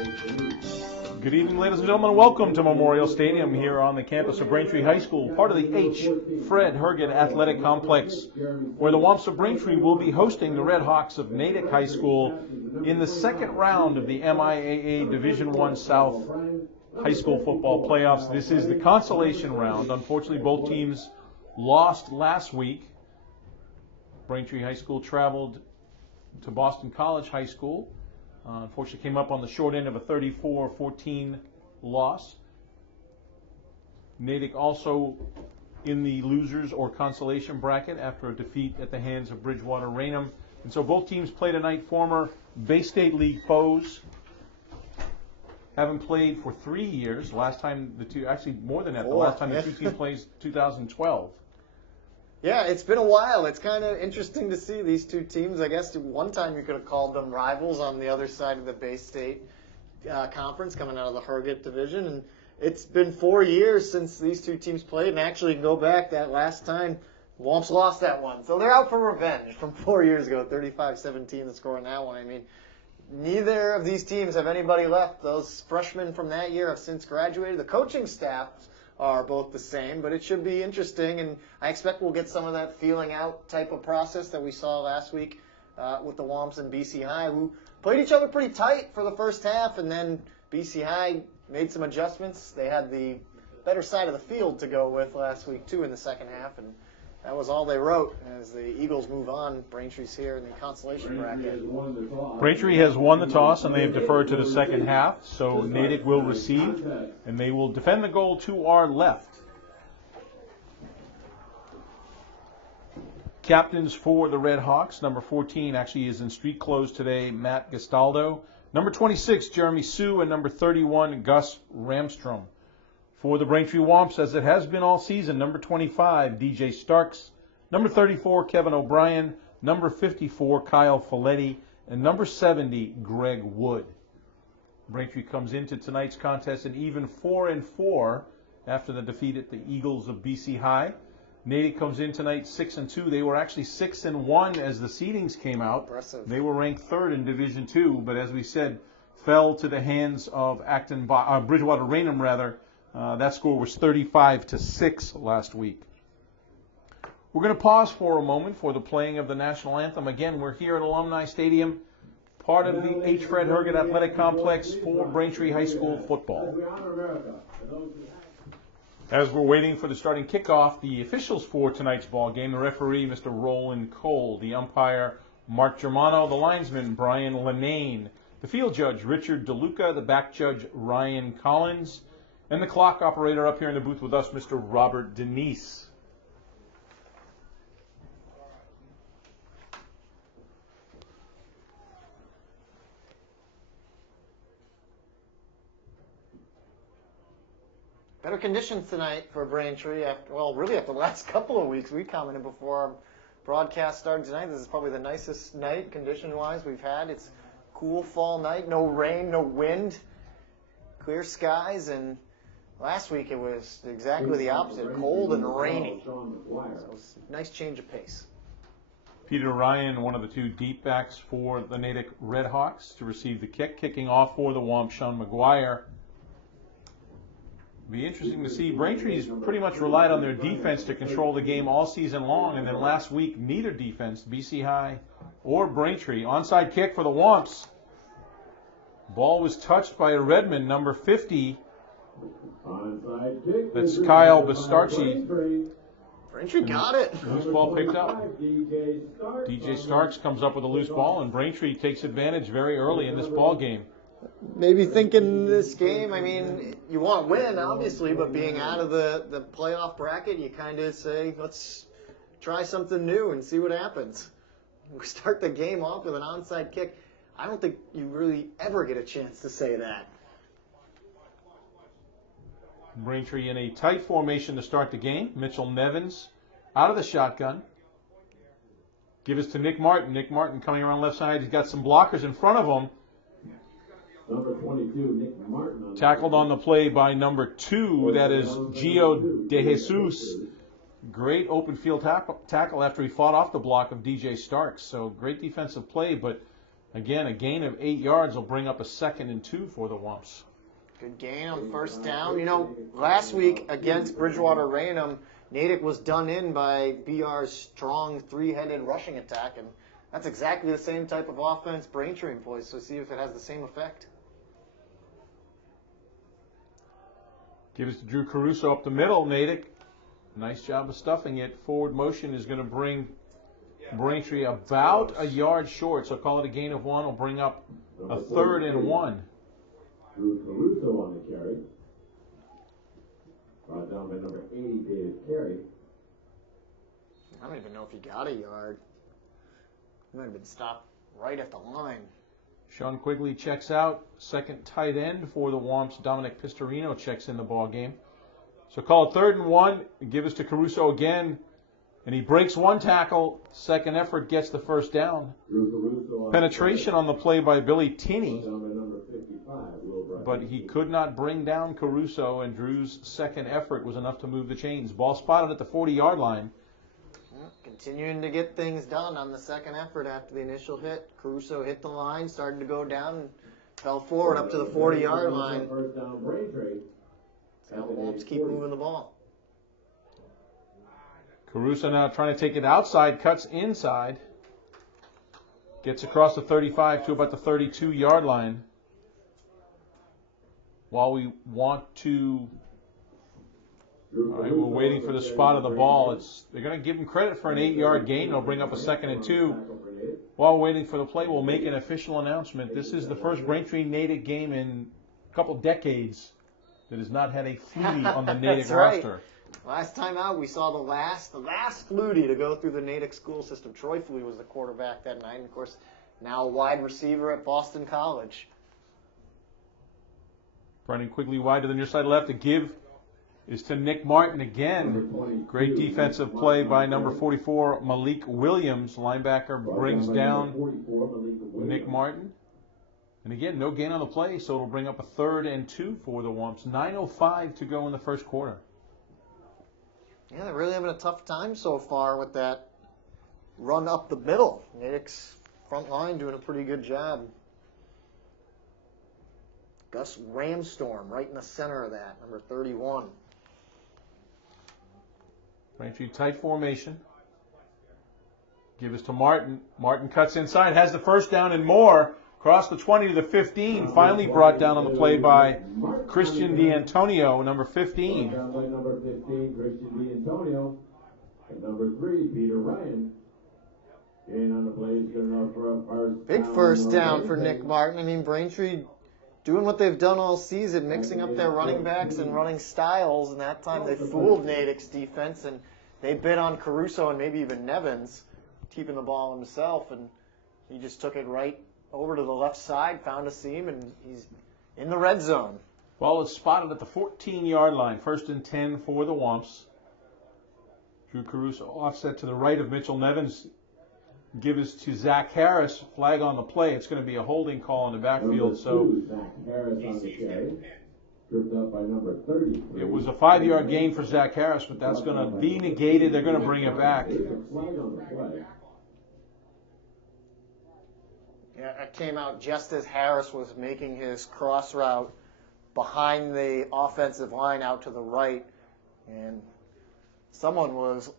Good evening, ladies and gentlemen. Welcome to Memorial Stadium here on the campus of Braintree High School, part of the H. Fred Herget Athletic Complex, where the Womps of Braintree will be hosting the Red Hawks of Natick High School in the second round of the MIAA Division I South High School Football Playoffs. This is the consolation round. Unfortunately, both teams lost last week. Braintree High School traveled to Boston College High School. Unfortunately, came up on the short end of a 34-14 loss. Natick also in the losers or consolation bracket after a defeat at the hands of Bridgewater Raynham. And so both teams play tonight. Former Bay State League foes. Haven't played for 3 years. Last time the two, actually more than that, the last time the two teams played 2012. Yeah, it's been a while. It's kind of interesting to see these two teams. I guess one time you could have called them rivals on the other side of the Bay State Conference coming out of the Herget Division. And it's been 4 years since these two teams played. And actually, go back that last time, Womps lost that one. So they're out for revenge from 4 years ago, 35-17 the score in that one. I mean, neither of these teams have anybody left. Those freshmen from that year have since graduated. The coaching staff are both the same, but it should be interesting, and I expect we'll get some of that feeling out type of process that we saw last week with the Womps and BC High, who played each other pretty tight for the first half, and then BC High made some adjustments. They had the better side of the field to go with last week, too, in the second half, and that was all they wrote as the Eagles move on. Braintree's here in the consolation bracket. Braintree has won the toss, and they have deferred to the second half. So Natick will receive, and they will defend the goal to our left. Captains for the Red Hawks. Number 14 actually is in street clothes today, Matt Gastaldo. Number 26, Jeremy Sue, and number 31, Gus Ramstrom. For the Braintree Womps, as it has been all season, number 25, DJ Starks, number 34, Kevin O'Brien, number 54, Kyle Folletti, and number 70, Greg Wood. Braintree comes into tonight's contest an even 4-4 after the defeat at the Eagles of BC High. Natick comes in tonight 6-2. They were actually 6-1 as the seedings came out. Impressive. They were ranked third in Division II, but as we said, fell to the hands of Bridgewater Raynham, rather. That score was 35-6 last week. We're going to pause for a moment for the playing of the national anthem. Again, we're here at Alumni Stadium, part of the H. Fred Herget Athletic Complex for Braintree High School football. As we're waiting for the starting kickoff, the officials for tonight's ball game, the referee, Mr. Roland Cole, the umpire, Mark Germano, the linesman, Brian Lenane, the field judge, Richard DeLuca, the back judge, Ryan Collins, and the clock operator up here in the booth with us, Mr. Robert Denise. Better conditions tonight for Braintree after the last couple of weeks. We commented before our broadcast started tonight. This is probably the nicest night condition-wise we've had. It's cool fall night, no rain, no wind, clear skies, and last week it was exactly the opposite, cold and rainy. So it was a nice change of pace. Peter Ryan, one of the two deep backs for the Natick Red Hawks, to receive the kick. Kicking off for the Womp, Sean McGuire. Be interesting to see. Braintree's pretty much relied on their defense to control the game all season long, and then last week, neither defense, BC High or Braintree. Onside kick for the Womps. Ball was touched by a Redmond, number 50. That's Kyle Bastarchi. Braintree got it. Loose ball picked up. DJ Starks comes up with a loose ball, and Braintree takes advantage very early in this ball game. Maybe thinking this game, I mean, you want to win, obviously, but being out of the playoff bracket, you kind of say, let's try something new and see what happens. We start the game off with an onside kick. I don't think you really ever get a chance to say that. Braintree in a tight formation to start the game. Mitchell Nevins out of the shotgun. Give us to Nick Martin. Nick Martin coming around left side. He's got some blockers in front of him. Number 22, Nick Martin. Tackled on the play by number 2. That is Gio De Jesus. Great open field tackle after he fought off the block of DJ Starks. So great defensive play, but Again, a gain of 8 yards will bring up a 2nd and 2 for the Wumps. Good gain on first down. You know, last week against Bridgewater Raynham, Natick was done in by BR's strong 3-headed rushing attack, and that's exactly the same type of offense Braintree employs, so see if it has the same effect. Give it to Drew Caruso up the middle. Natick, nice job of stuffing it. Forward motion is going to bring Braintree about a yard short, so call it a gain of 1. Will bring up a 3rd and 1. Drew Caruso on the carry. Brought down by number 80, David Carey. I don't even know if he got a yard. He might have been stopped right at the line. Sean Quigley checks out. Second tight end for the Womps, Dominic Pistorino, checks in the ball game. So call it 3rd and 1. Give us to Caruso again. And he breaks one tackle. Second effort gets the first down. Penetration on the play by Billy Tinney. But he could not bring down Caruso, and Drew's second effort was enough to move the chains. Ball spotted at the 40-yard line. Continuing to get things done on the second effort after the initial hit. Caruso hit the line, started to go down, and fell forward up to the 40-yard line. Now the Wolves keep moving the ball. Caruso now trying to take it outside, cuts inside. Gets across the 35 to about the 32-yard line. While we want to... All right, we're waiting for the spot of the ball. They're going to give him credit for an 8-yard gain. They'll bring up a 2nd and 2. While we're waiting for the play, we'll make an official announcement. This is the first Braintree Natick game in a couple decades that has not had a Flutie on the Natick roster. Right. Last time out, we saw the last Flutie to go through the Natick school system. Troy Flutie was the quarterback that night, and of course, now a wide receiver at Boston College. Brendan Quigley wide to the near side left. The give is to Nick Martin again. Great defensive play by number 44, Malik Williams. Linebacker brings down Nick Martin. And again, no gain on the play, so it'll bring up a 3rd and 2 for the Wumps. 9:05 to go in the first quarter. Yeah, they're really having a tough time so far with that run up the middle. Natick's front line doing a pretty good job. Gus Ramstorm right in the center of that, number 31. Braintree tight formation. Give us to Martin. Martin cuts inside, has the first down and more. Across the 20 to the 15. Finally brought down on the play by Christian D'Antonio, number 15. Down by number 15, Christian D'Antonio. And number 3, Peter Ryan. And on the play is good enough for a first Big down. first down for Nick Martin. I mean, Braintree doing what they've done all season, mixing up their running backs and running styles, and that time they fooled Natick's defense, and they bit on Caruso and maybe even Nevins, keeping the ball himself, and he just took it right over to the left side, found a seam, and he's in the red zone. Ball is spotted at the 14-yard line. 1st and 10 for the Wumps. Drew Caruso offset to the right of Mitchell Nevins. Give us to Zach Harris. Flag on the play. It's going to be a holding call in the backfield. So Zach Harris on the carry. Tripped up by number 30. it was a 5-yard gain for Zach Harris, but that's going to be negated. They're going to bring it back. There's a flag on the play. Yeah, it came out just as Harris was making his cross route behind the offensive line out to the right, and someone was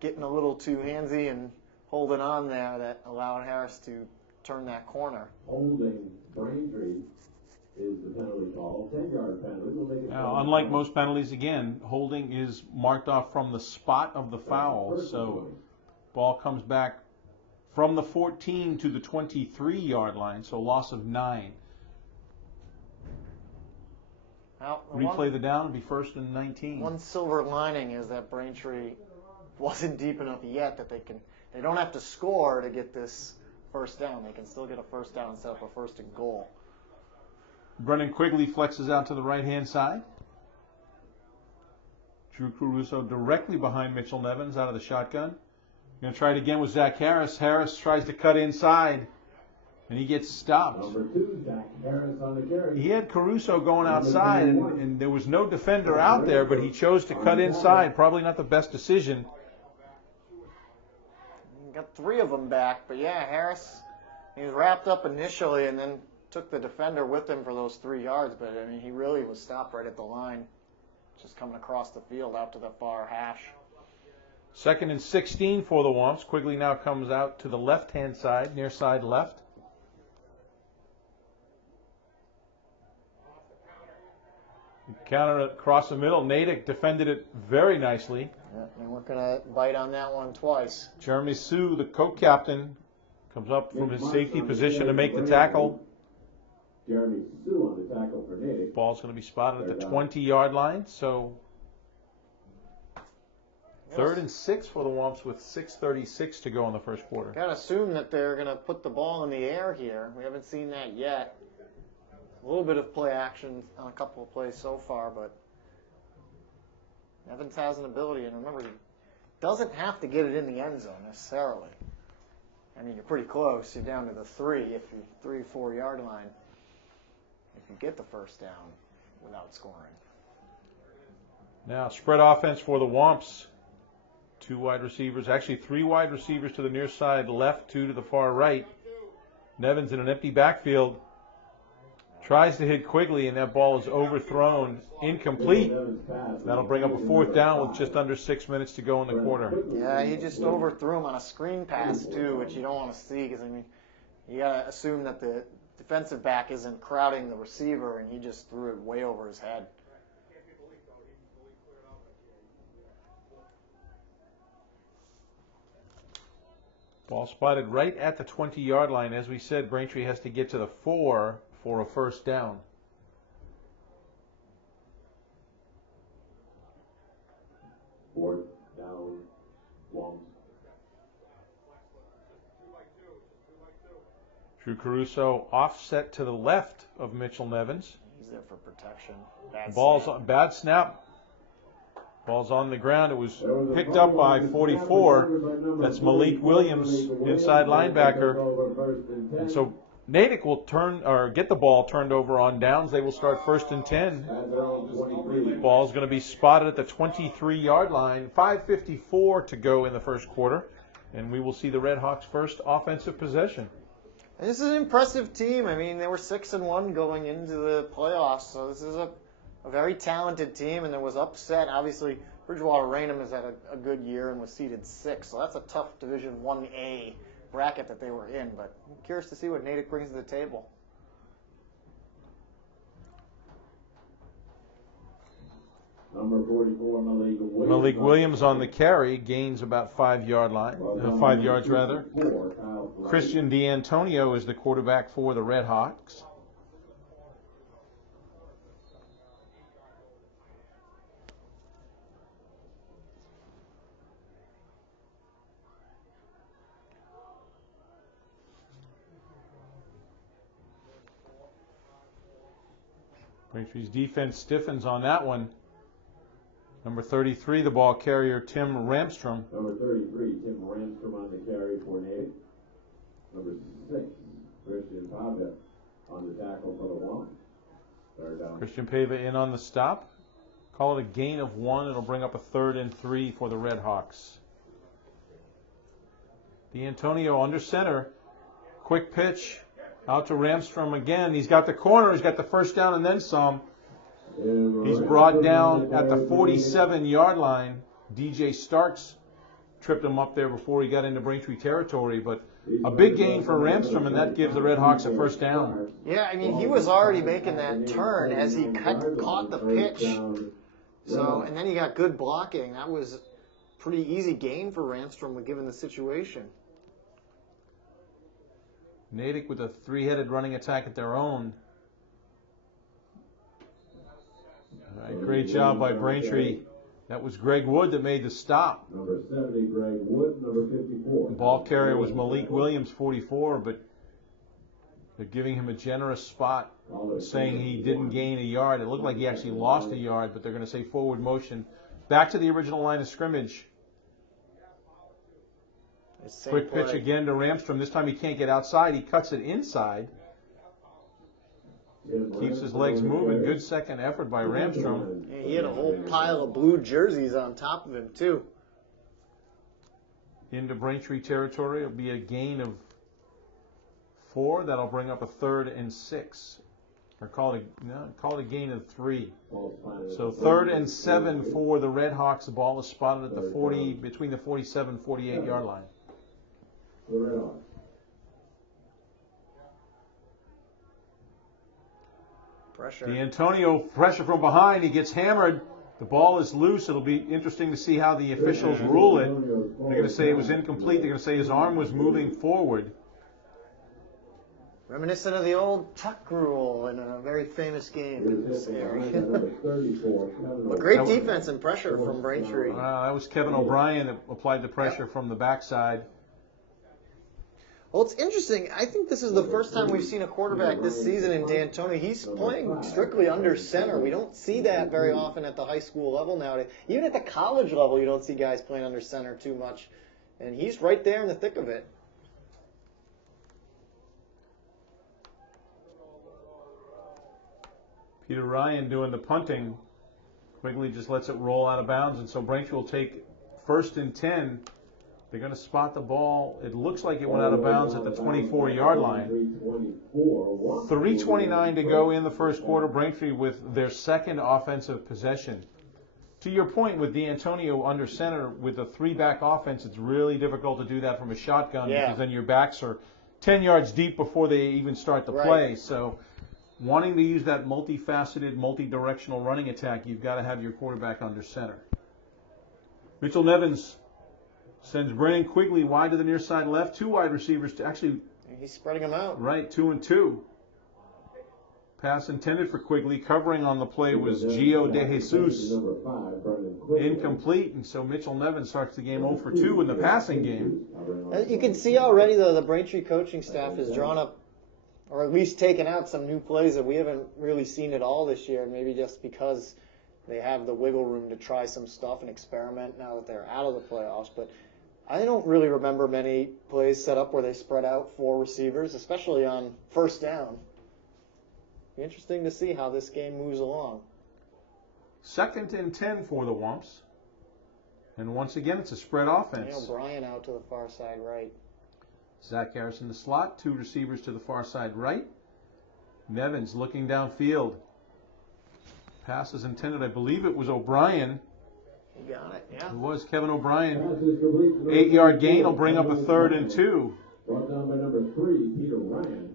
getting a little too handsy and holding on there that allowed Harris to turn that corner. Holding Braintree is the penalty call. 10-yard penalty. We'll make it Now, unlike most penalties, again, holding is marked off from the spot of the foul. So ball comes back from the 14 to the 23-yard line, so loss of 9. Now, Replay the down and be 1st and 19. One silver lining is that Braintree wasn't deep enough yet that they don't have to score to get this first down. They can still get a first down and set up a 1st and goal. Brendan Quigley flexes out to the right-hand side. Drew Caruso directly behind Mitchell Nevins out of the shotgun. Going to try it again with Zach Harris. Harris tries to cut inside, and he gets stopped. Number 2, Zach Harris on the carry. He had Caruso going outside, and there was no defender out there, but he chose to cut inside. Probably not the best decision. Got 3 of them back, but yeah, Harris He was wrapped up initially and then took the defender with him for those 3 yards, but I mean, he really was stopped right at the line, just coming across the field out to the far hash. 2nd and 16 for the Womps. Quigley now comes out to the left-hand side, near side left. Counter across the middle. Natick defended it very nicely. Yeah, and we're going to bite on that one twice. Jeremy Sue, the co-captain, comes up from his safety position to make the tackle. Jeremy Sue on the tackle for Natick. Ball's going to be spotted at the 20-yard line. So 3rd and 6 for the Womps with 6:36 to go in the first quarter. Got to assume that they're going to put the ball in the air here. We haven't seen that yet. A little bit of play action on a couple of plays so far, but Evans has an ability, and remember, he doesn't have to get it in the end zone necessarily. I mean, you're pretty close. You're down to the 3, 4 yard line. If you get the first down without scoring. Now, spread offense for the Womps. 2 wide receivers, actually 3 wide receivers to the near side left, 2 to the far right. Nevins in an empty backfield. Tries to hit Quigley, and that ball is overthrown, incomplete. That'll bring up a 4th down with just under 6 minutes to go in the quarter. Yeah, he just overthrew him on a screen pass, too, which you don't want to see because, I mean, you got to assume that the defensive back isn't crowding the receiver, and he just threw it way over his head. Ball spotted right at the 20-yard line. As we said, Braintree has to get to the 4 for a first down. Fourth down, Womps. Drew Caruso offset to the left of Mitchell Nevins. He's there for protection. Bad snap. Ball's on the ground. It was picked up by 44. That's Malik Williams, inside linebacker. And so Natick will get the ball turned over on downs. They will start 1st and 10. Ball's going to be spotted at the 23-yard line. 5:54 to go in the first quarter. And we will see the Red Hawks' first offensive possession. This is an impressive team. I mean, they were 6-1 going into the playoffs, so this is a very talented team, and there was upset. Obviously, Bridgewater Raynham has had a good year and was seeded 6th, so that's a tough Division 1A bracket that they were in, but I'm curious to see what Natick brings to the table. Number 44, Malik Williams on the carry, gains about 5 yards rather. Christian D'Antonio is the quarterback for the Red Hawks. Braintree's defense stiffens on that one. Number 33, the ball carrier, Tim Ramstrom. Number 33, Tim Ramstrom on the carry for Natick. Number 6, Christian Pava on the tackle for the Womps. Third down. Christian Pava in on the stop. Call it a gain of 1. It'll bring up a 3rd and 3 for the Red Hawks. D'Antonio under center. Quick pitch out to Ramstrom again. He's got the corner. He's got the first down and then some. He's brought down at the 47-yard line. DJ Starks tripped him up there before he got into Braintree territory, but a big gain for Ramstrom, and that gives the Red Hawks a first down. Yeah, I mean, he was already making that turn as he caught the pitch. So, and then he got good blocking. That was a pretty easy gain for Ramstrom given the situation. Natick with a 3-headed running attack at their own. All right, great job by Braintree. That was Greg Wood that made the stop. Number 70, Greg Wood. Number 54. The ball carrier was Malik Williams, 44, but they're giving him a generous spot, saying he didn't gain a yard. It looked like he actually lost a yard, but they're going to say forward motion. Back to the original line of scrimmage. Quick pitch again to Ramstrom. This time he can't get outside. He cuts it inside. Keeps his legs moving. Good second effort by Ramstrom. Yeah, he had a whole pile of blue jerseys on top of him, too. Into Braintree territory. It'll be a gain of 4. That'll bring up a 3rd and 6. Or call it a gain of 3. So 3rd and 7 for the Red Hawks. The ball is spotted at the 40, between the 47 and 48 yard line. Pressure. D'Antonio, pressure from behind. He gets hammered. The ball is loose. It'll be interesting to see how the officials rule it. They're going to say it was incomplete. They're going to say his arm was moving forward. Reminiscent of the old tuck rule in a very famous game in this area. But great defense and pressure from Braintree. That was Kevin O'Brien that applied the pressure from the backside. Well, it's interesting. I think this is the first time we've seen a quarterback this season in D'Antoni. He's playing strictly under center. We don't see that very often at the high school level nowadays. Even at the college level, you don't see guys playing under center too much. And he's right there in the thick of it. Peter Ryan doing the punting. Quigley just lets it roll out of bounds, and so Braintree will take 1st and 10. They're going to spot the ball. It looks like it went out of bounds at the 24-yard line. 3:29 to go in the first quarter. Braintree with their second offensive possession. To your point with D'Antonio under center, with a 3-back offense, it's really difficult to do that from a shotgun because then your backs are 10 yards deep before they even start the play. So wanting to use that multifaceted, multi-directional running attack, you've got to have your quarterback under center. Mitchell Nevins sends Brennan Quigley wide to the near side left. 2 wide receivers to actually. He's spreading them out. Right, 2 and 2. Pass intended for Quigley. Covering on the play was Gio De Jesus. Incomplete, and so Mitchell Nevins starts the game 0 for 2 in the passing game. You can see already, though, the Braintree coaching staff has drawn up, or at least taken out some new plays that we haven't really seen at all this year, and maybe just because they have the wiggle room to try some stuff and experiment now that they're out of the playoffs. But I don't really remember many plays set up where they spread out 4 receivers, especially on first down. Be interesting to see how this game moves along. 2nd and 10 for the Wumps. And once again, it's a spread offense. O'Brien out to the far side right. Zach Harris in the slot. 2 receivers to the far side right. Nevins looking downfield. Pass is intended. I believe it was O'Brien. You got it, yeah. It was Kevin O'Brien. 8-yard gain will bring up a 3rd and 2. Brought down by number 3, Peter Ryan.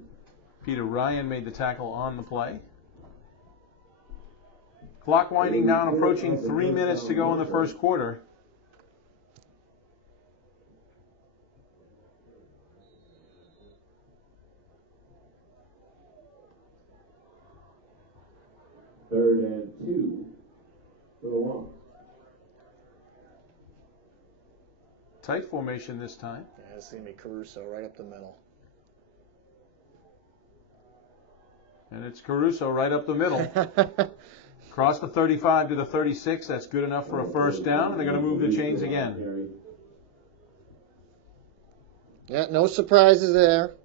Peter Ryan made the tackle on the play. Clock winding down, approaching 3 minutes to go in the first quarter. Third and 2 for the Wumps. Tight formation this time. Yeah, it's going to be Caruso right up the middle. And it's Caruso right up the middle. Across the 35 to the 36. That's good enough for a first down, and they're going to move the chains again. Yeah, no surprises there.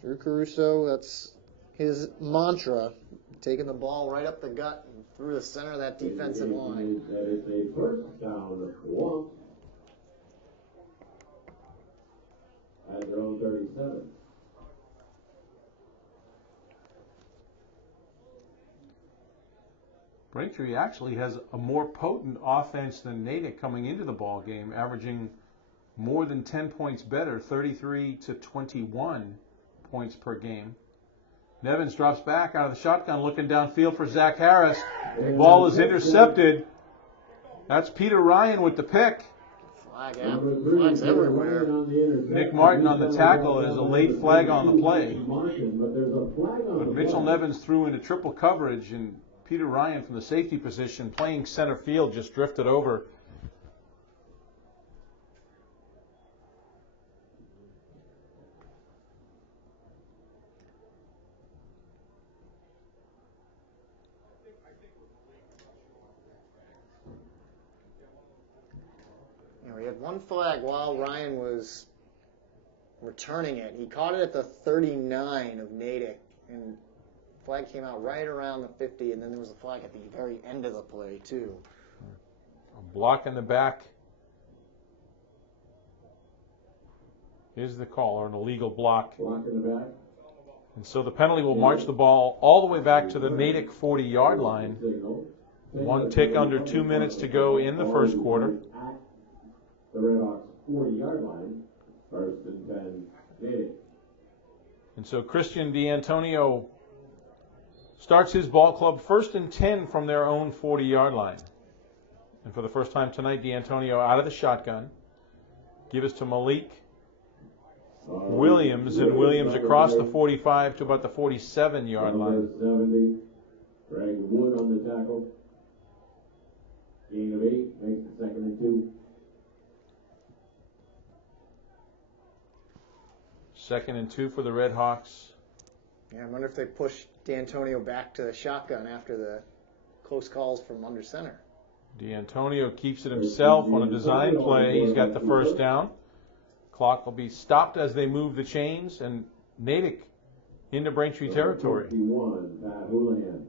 Drew Caruso, that's his mantra. Taking the ball right up the gut and through the center of that defensive line. That is a first down for Wumps at their own 37. Braintree actually has a more potent offense than Natick coming into the ball game, averaging more than 10 points better, 33 to 21 points per game. Nevins drops back out of the shotgun, looking downfield for Zach Harris. The ball is intercepted. That's Peter Ryan with the pick. Flag out. Flags everywhere. Nick Martin on the tackle. There's a late flag on the play. But Mitchell Nevins threw into triple coverage, and Peter Ryan from the safety position playing center field just drifted over. We had one flag while Ryan was returning it. He caught it at the 39 of Natick, and flag came out right around the 50, and then there was a flag at the very end of the play, too. A block in the back is the call, or an illegal block. Block in the back. And so the penalty will march the ball all the way back to the Natick 40-yard line. 1 tick under 2 minutes to go in the first quarter. The Red Hawks 40-yard line, 1st and 10, Natick. And so Christian D'Antonio starts his ball club 1st and 10 from their own 40-yard line. And for the first time tonight, D'Antonio out of the shotgun. Give us to Malik Williams, and Williams across the 45 to about the 47-yard line. 70, Greg Wood on the tackle. Gain of 8, makes it 2nd and 2. 2nd and 2 for the Red Hawks. Yeah, I wonder if they push D'Antonio back to the shotgun after the close calls from under center. D'Antonio keeps it himself on a design play. He's got the first down. Clock will be stopped as they move the chains, and Natick into Braintree territory. 51, Pat Houlihan.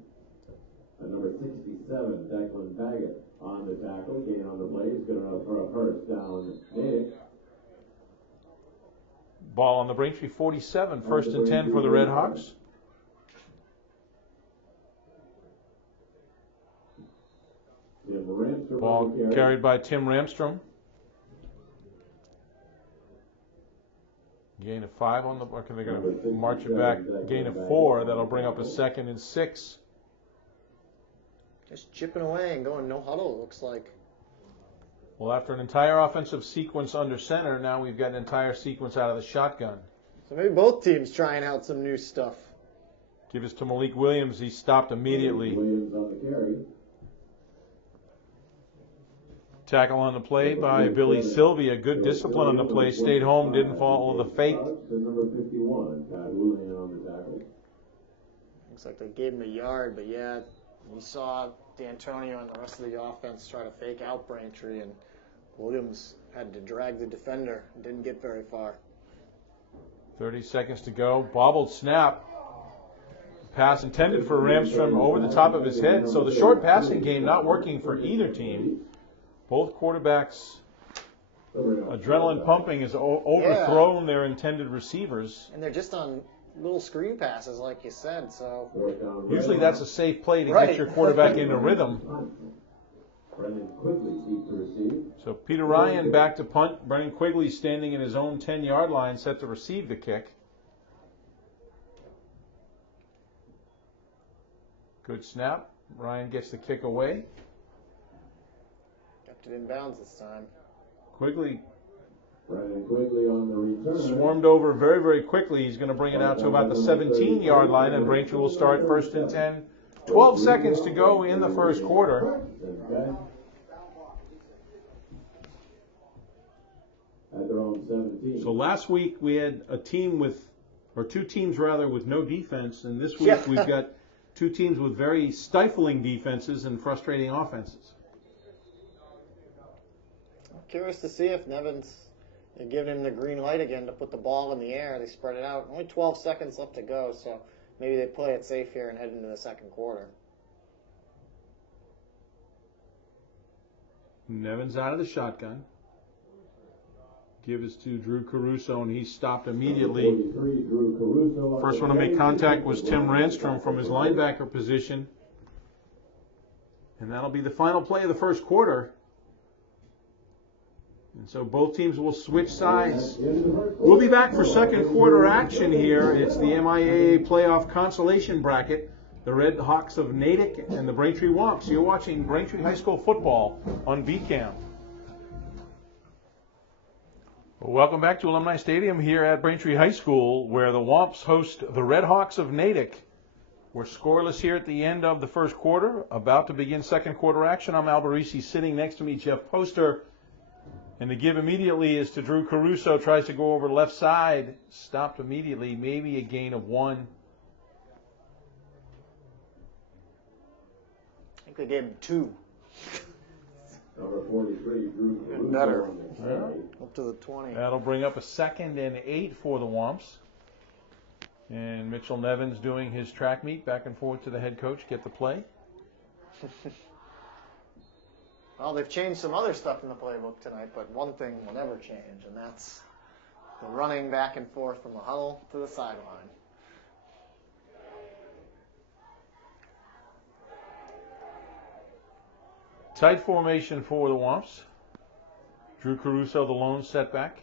Number 67, Declan Baggett on the tackle. Gain on the play. He's good enough for a first down. Natick. Ball on the Braintree 47, 1st and 10 for the Red Hawks. Ball carried by Tim Ramstrom. Gain of 5 on the, or they're going to march it back. Gain of 4. That'll bring up a 2nd and 6. Just chipping away and going no huddle, it looks like. Well, after an entire offensive sequence under center, now we've got an entire sequence out of the shotgun. So maybe both teams trying out some new stuff. Give us to Malik Williams. He stopped immediately. Williams on the carry. Tackle on the play by Billy Sylvia. Good discipline on the play. Stayed home, didn't follow the fake. Number 51, Pat Houlihan on the tackle. Looks like they gave him a yard, but yeah, you saw D'Antonio and the rest of the offense try to fake out Braintree, and Williams had to drag the defender. Didn't get very far. 30 seconds to go. Bobbled snap. Pass intended for Ramstrom over the top of his head. So the short passing game not working for either team. Both quarterbacks, adrenaline pumping has overthrown their intended receivers. And they're just on little screen passes, like you said. So usually that's a safe play to get your quarterback into rhythm. So Peter Ryan back to punt. Brennan Quigley standing in his own 10-yard line, set to receive the kick. Good snap. Ryan gets the kick away. Kept it in bounds this time. Quigley on the return. Swarmed over very, very quickly. He's going to bring it out to about the 17-yard line, and Braintree will start 1st and 10. 12 seconds to go in the first quarter. At their own 17. So last week we had a team with, or two teams rather, with no defense, and this week we've got two teams with very stifling defenses and frustrating offenses. I'm curious to see if Nevins, they're giving him the green light again to put the ball in the air. They spread it out. Only 12 seconds left to go, so maybe they play it safe here and head into the second quarter. Nevins out of the shotgun. Give us to Drew Caruso, and he stopped immediately. First one to make contact was Tim Ramstrom from his linebacker position. And that'll be the final play of the first quarter. And so both teams will switch sides. We'll be back for second quarter action here. It's the MIAA playoff consolation bracket. The Red Hawks of Natick and the Braintree Womps. You're watching Braintree High School football on VCAM. Welcome back to Alumni Stadium here at Braintree High School, where the Womps host the Red Hawks of Natick. We're scoreless here at the end of the first quarter, about to begin second quarter action. I'm Al Barisi, sitting next to me, Jeff Poster. And the give immediately is to Drew Caruso, tries to go over left side, stopped immediately, maybe a gain of 1. I think they gave him 2. Number 43, Drew Caruso. Better. Up to the 20. That'll bring up a 2nd and 8 for the Womps. And Mitchell Nevins doing his track meet back and forth to the head coach, get the play. Well, they've changed some other stuff in the playbook tonight, but one thing will never change, and that's the running back and forth from the huddle to the sideline. Tight formation for the Womps. Drew Caruso, the lone setback.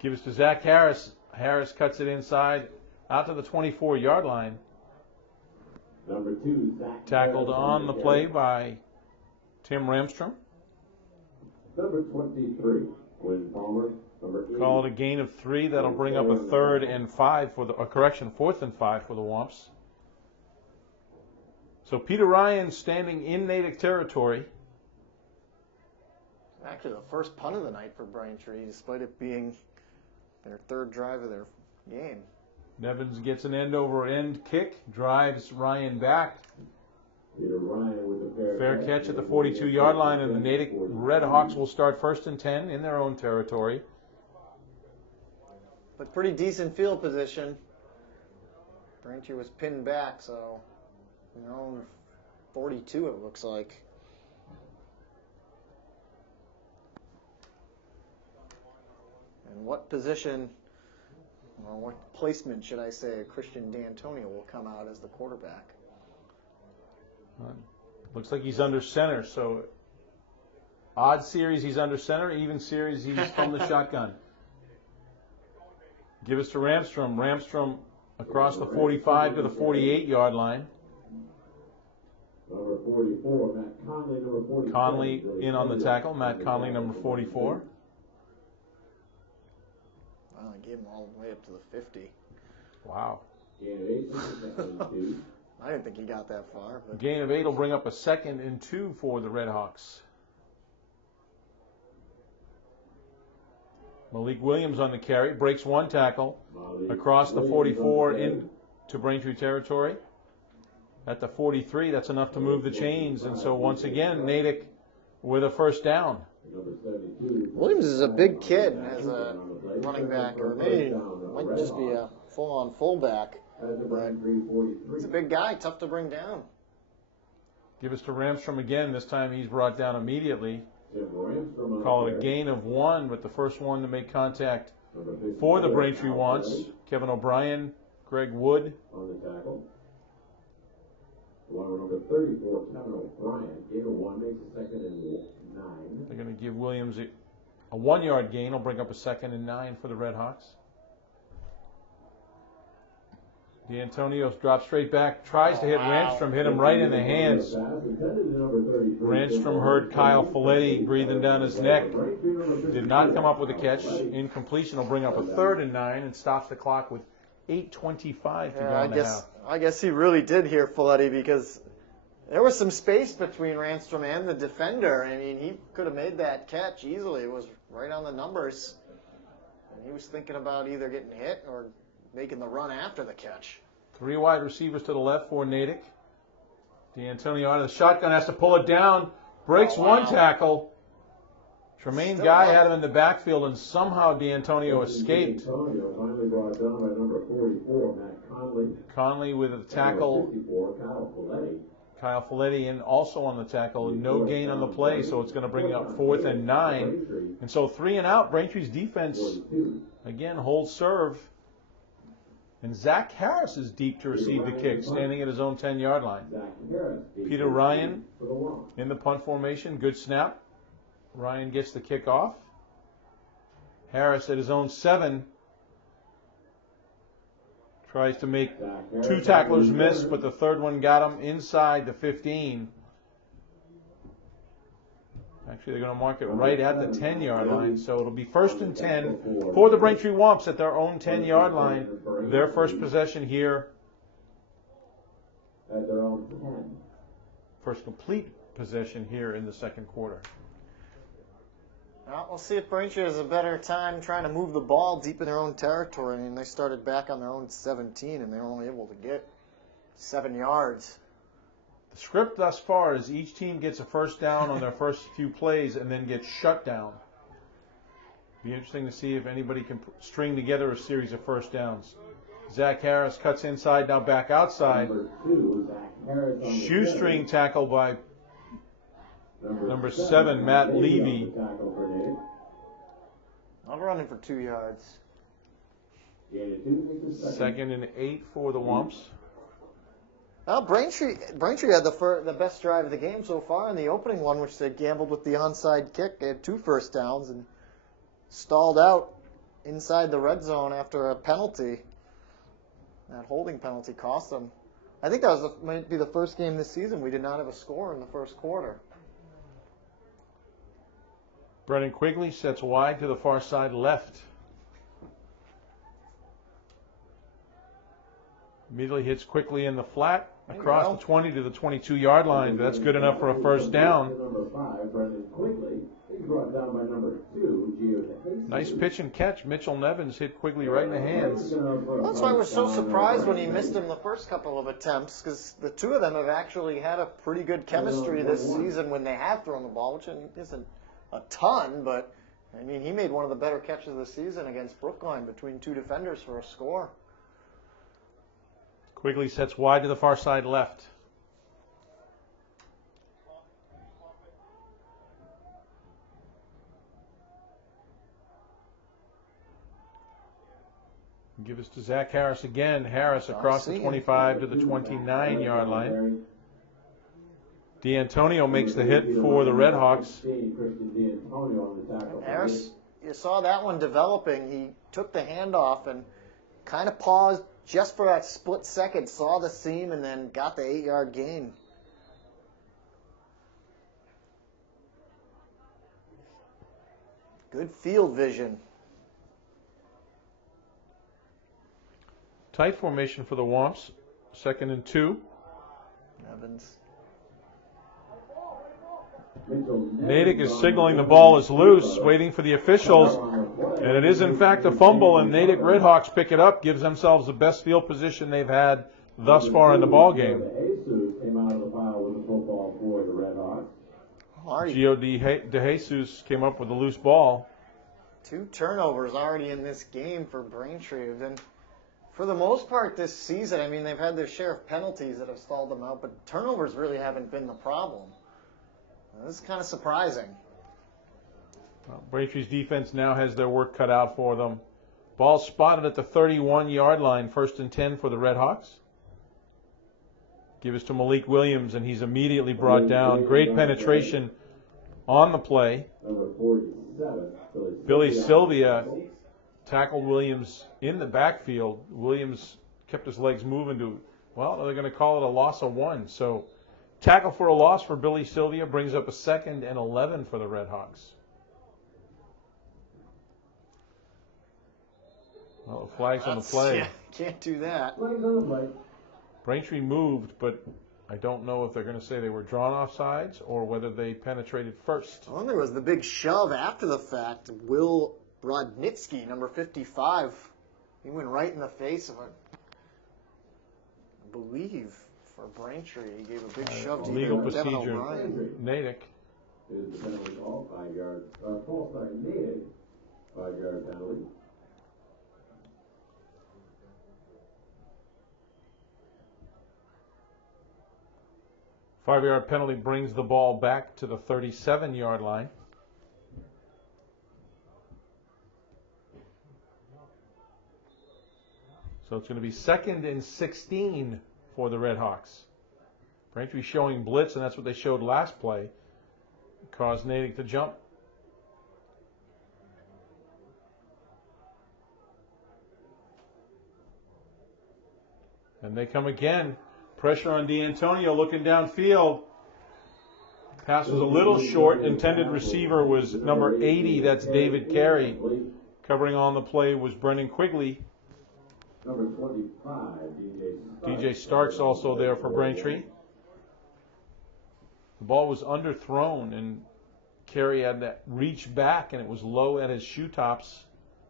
Give us to Zach Harris. Harris cuts it inside out to the 24-yard line. Number 2, Zach. Tackled on the play by Tim Ramstrom. Number 23, Quinn Palmer. Number 8. Call it a gain of 3. That'll bring up a 4th and 5 for the Womps. So Peter Ryan standing in Natick territory. Actually, the first punt of the night for Braintree, despite it being their third drive of their game. Nevins gets an end-over-end kick, drives Ryan back. Peter Ryan with a Fair catch at the 42-yard line, and the Natick Red Hawks will start 1st and 10 in their own territory. But pretty decent field position. Braintree was pinned back, so their own 42 it looks like. And what position, or what placement should I say, Christian D'Antonio will come out as the quarterback? Looks like he's under center, so odd series he's under center, even series he's from the shotgun. Give us to Ramstrom. Ramstrom across the 45 to the 48-yard line. Number 44, Matt Conley. Number 44. Conley in on the tackle. Matt Conley, number 44. Well, I gave him all the way up to the 50. Wow. I didn't think he got that far. But Gain of 8 will bring up a 2nd and 2 for the Red Hawks. Malik Williams on the carry, breaks 1 tackle across the 44 into Braintree territory. At the 43, that's enough to move the chains, and so once again, Natick with a first down. Williams is a big kid as a running back, or maybe might just be a full-on fullback. He's a big guy, tough to bring down. Give us to Ramstrom again. This time he's brought down immediately. Call it a gain of 1, but the first one to make contact for the Braintree Wants. Kevin O'Brien, Greg Wood. On the tackle. Number 34, Kevin O'Brien. Gain of 1 makes a 2nd and 9. They're going to give Williams a 1-yard gain. Will bring up a 2nd and 9 for the Red Hawks. D'Antonio drops straight back, tries to hit Ramstrom, hit him right in the hands. Ramstrom heard Kyle Folletti breathing down his neck. Did not come up with a catch. Incompletion will bring up a 3rd and 9 and stops the clock with 8:25 to go in the half. I guess he really did hear Folletti because there was some space between Ramstrom and the defender. I mean, he could have made that catch easily. It was right on the numbers. And he was thinking about either getting hit or making the run after the catch. 3 wide receivers to the left for Natick. D'Antonio out of the shotgun, has to pull it down. Breaks 1 tackle. Tremaine Guy had him in the backfield, and somehow D'Antonio escaped. D'Antonio finally brought down by number 44, Matt Conley. Conley with a tackle. 54, Kyle Folletti. Kyle Folletti in also on the tackle. No gain on the play, so it's going to bring up 4th and 9. And so 3 and out. Braintree's defense, again, holds serve. And Zach Harris is deep to receive the kick, standing at his own 10-yard line. Peter Ryan in the punt formation. Good snap. Ryan gets the kick off. Harris at his own 7. Tries to make 2 tacklers miss, but the 3rd one got him inside the 15. Actually, they're going to mark it right at the 10-yard line, so it'll be 1st and 10 for the Braintree Womps at their own 10-yard line. Their first possession here. At their own 10. First complete possession here in the second quarter. Well, we'll see if Braintree has a better time trying to move the ball deep in their own territory. I mean, they started back on their own 17, and they were only able to get 7 yards. The script thus far is each team gets a first down on their first few plays and then gets shut down. Be interesting to see if anybody can string together a series of first downs. Zach Harris cuts inside, now back outside. Shoestring tackle by number 7, Matt Levy. I'm running for 2 yards. 2nd and 8 for the Womps. Well, Braintree had the best drive of the game so far in the opening one, which they gambled with the onside kick. They had 2 first downs and stalled out inside the red zone after a penalty. That holding penalty cost them. I think that might be the first game this season we did not have a score in the first quarter. Brennan Quigley sets wide to the far side left. Immediately hits quickly in the flat, across the 20 to the 22-yard line. That's good enough for a first down. Number 5, Brendan Quigley. He's brought down by number 2, Nice pitch and catch. Mitchell Nevins hit Quigley right in the hands. That's why I was so surprised when he missed him the first couple of attempts, because the two of them have actually had a pretty good chemistry this season when they have thrown the ball, which isn't a ton, but I mean, he made one of the better catches of the season against Brookline between 2 defenders for a score. Quigley sets wide to the far side left. Give us to Zach Harris again. Harris across the 25 to the 29-yard line. D'Antonio makes the hit for the Red Hawks. Harris, you saw that one developing. He took the handoff and kind of paused just for that split second, saw the seam, and then got the 8-yard gain. Good field vision. Tight formation for the Womps. 2nd and 2. Evans. Natick is signaling the ball is loose, waiting for the officials. And it is, in fact, a fumble, and Natick Redhawks pick it up, gives themselves the best field position they've had thus far in the ball game. Gio De Jesus came up with a loose ball. 2 turnovers already in this game for Braintree. And for the most part this season, I mean, they've had their share of penalties that have stalled them out, but turnovers really haven't been the problem. This is kind of surprising. Braintree's defense now has their work cut out for them. Ball spotted at the 31-yard line, 1st and 10 for the Red Hawks. Give us to Malik Williams, and he's immediately brought down. Great penetration on the play. Billy Sylvia tackled Williams in the backfield. Williams kept his legs moving well, they're going to call it a loss of 1. So tackle for a loss for Billy Sylvia brings up a 2nd and 11 for the Red Hawks. Well, the flag's on the play. Yeah, can't do that. Braintree moved, but I don't know if they're going to say they were drawn off sides or whether they penetrated first. Well, there was the big shove after the fact. Will Rodnitsky, number 55, he went right in the face of it. I believe for Braintree, he gave a big shove to legal Devin procedure. O'Brien. Natick. Is the penalty call, 5-yard, false start Natick, 5-yard penalty. Five-yard penalty brings the ball back to the 37-yard line. So it's going to be 2nd and 16 for the Red Hawks. Braintree showing blitz, and that's what they showed last play. Caused Natick to jump. And they come again. Pressure on D'Antonio looking downfield. Pass was a little short. Intended receiver was number 80. That's David Carey. Covering on the play was Brendan Quigley. Number 25, DJ Starks also there for Braintree. The ball was underthrown, and Carey had that reach back, and it was low at his shoe tops.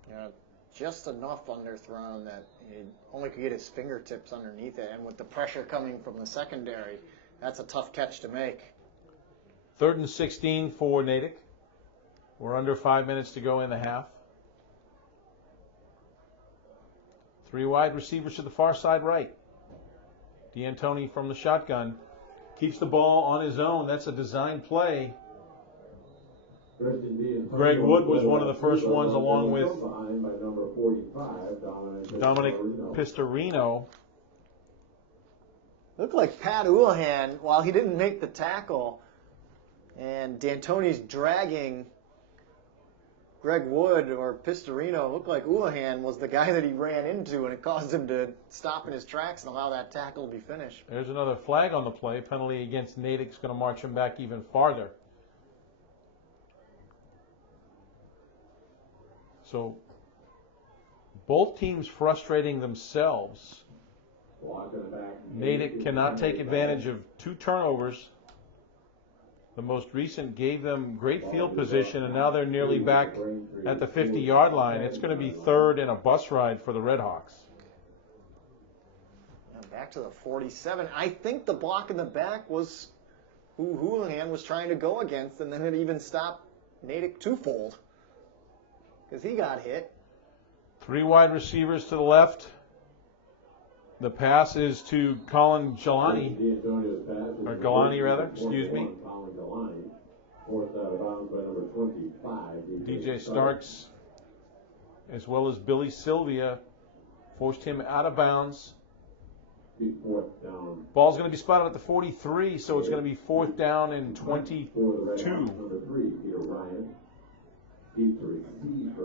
Yeah, just enough underthrown that he only could get his fingertips underneath it. And with the pressure coming from the secondary, that's a tough catch to make. 3rd and 16 for Natick. We're under 5 minutes to go in the half. 3 wide receivers to the far side right. D'Antoni from the shotgun. Keeps the ball on his own. That's a design play. Greg Wood was one of the first ones, along with Dominic Pistorino. Looked like Pat Houlihan, while he didn't make the tackle, and D'Antoni's dragging Greg Wood or Pistorino. It looked like Houlihan was the guy that he ran into, and it caused him to stop in his tracks and allow that tackle to be finished. There's another flag on the play. Penalty against Natick's going to march him back even farther. So both teams frustrating themselves. Natick cannot take advantage of 2 turnovers. The most recent gave them great field position, and now they're nearly back at the 50-yard line. It's going to be 3rd and a bus ride for the Redhawks. Back to the 47. I think the block in the back was who Houlihan was trying to go against, and then it even stopped Natick twofold because he got hit. 3 wide receivers to the left. The pass is to Colin Galani, or Galani rather, excuse me. DJ Starks, as well as Billy Sylvia, forced him out of bounds. Ball's going to be spotted at the 43, so it's going to be 4th down and 22.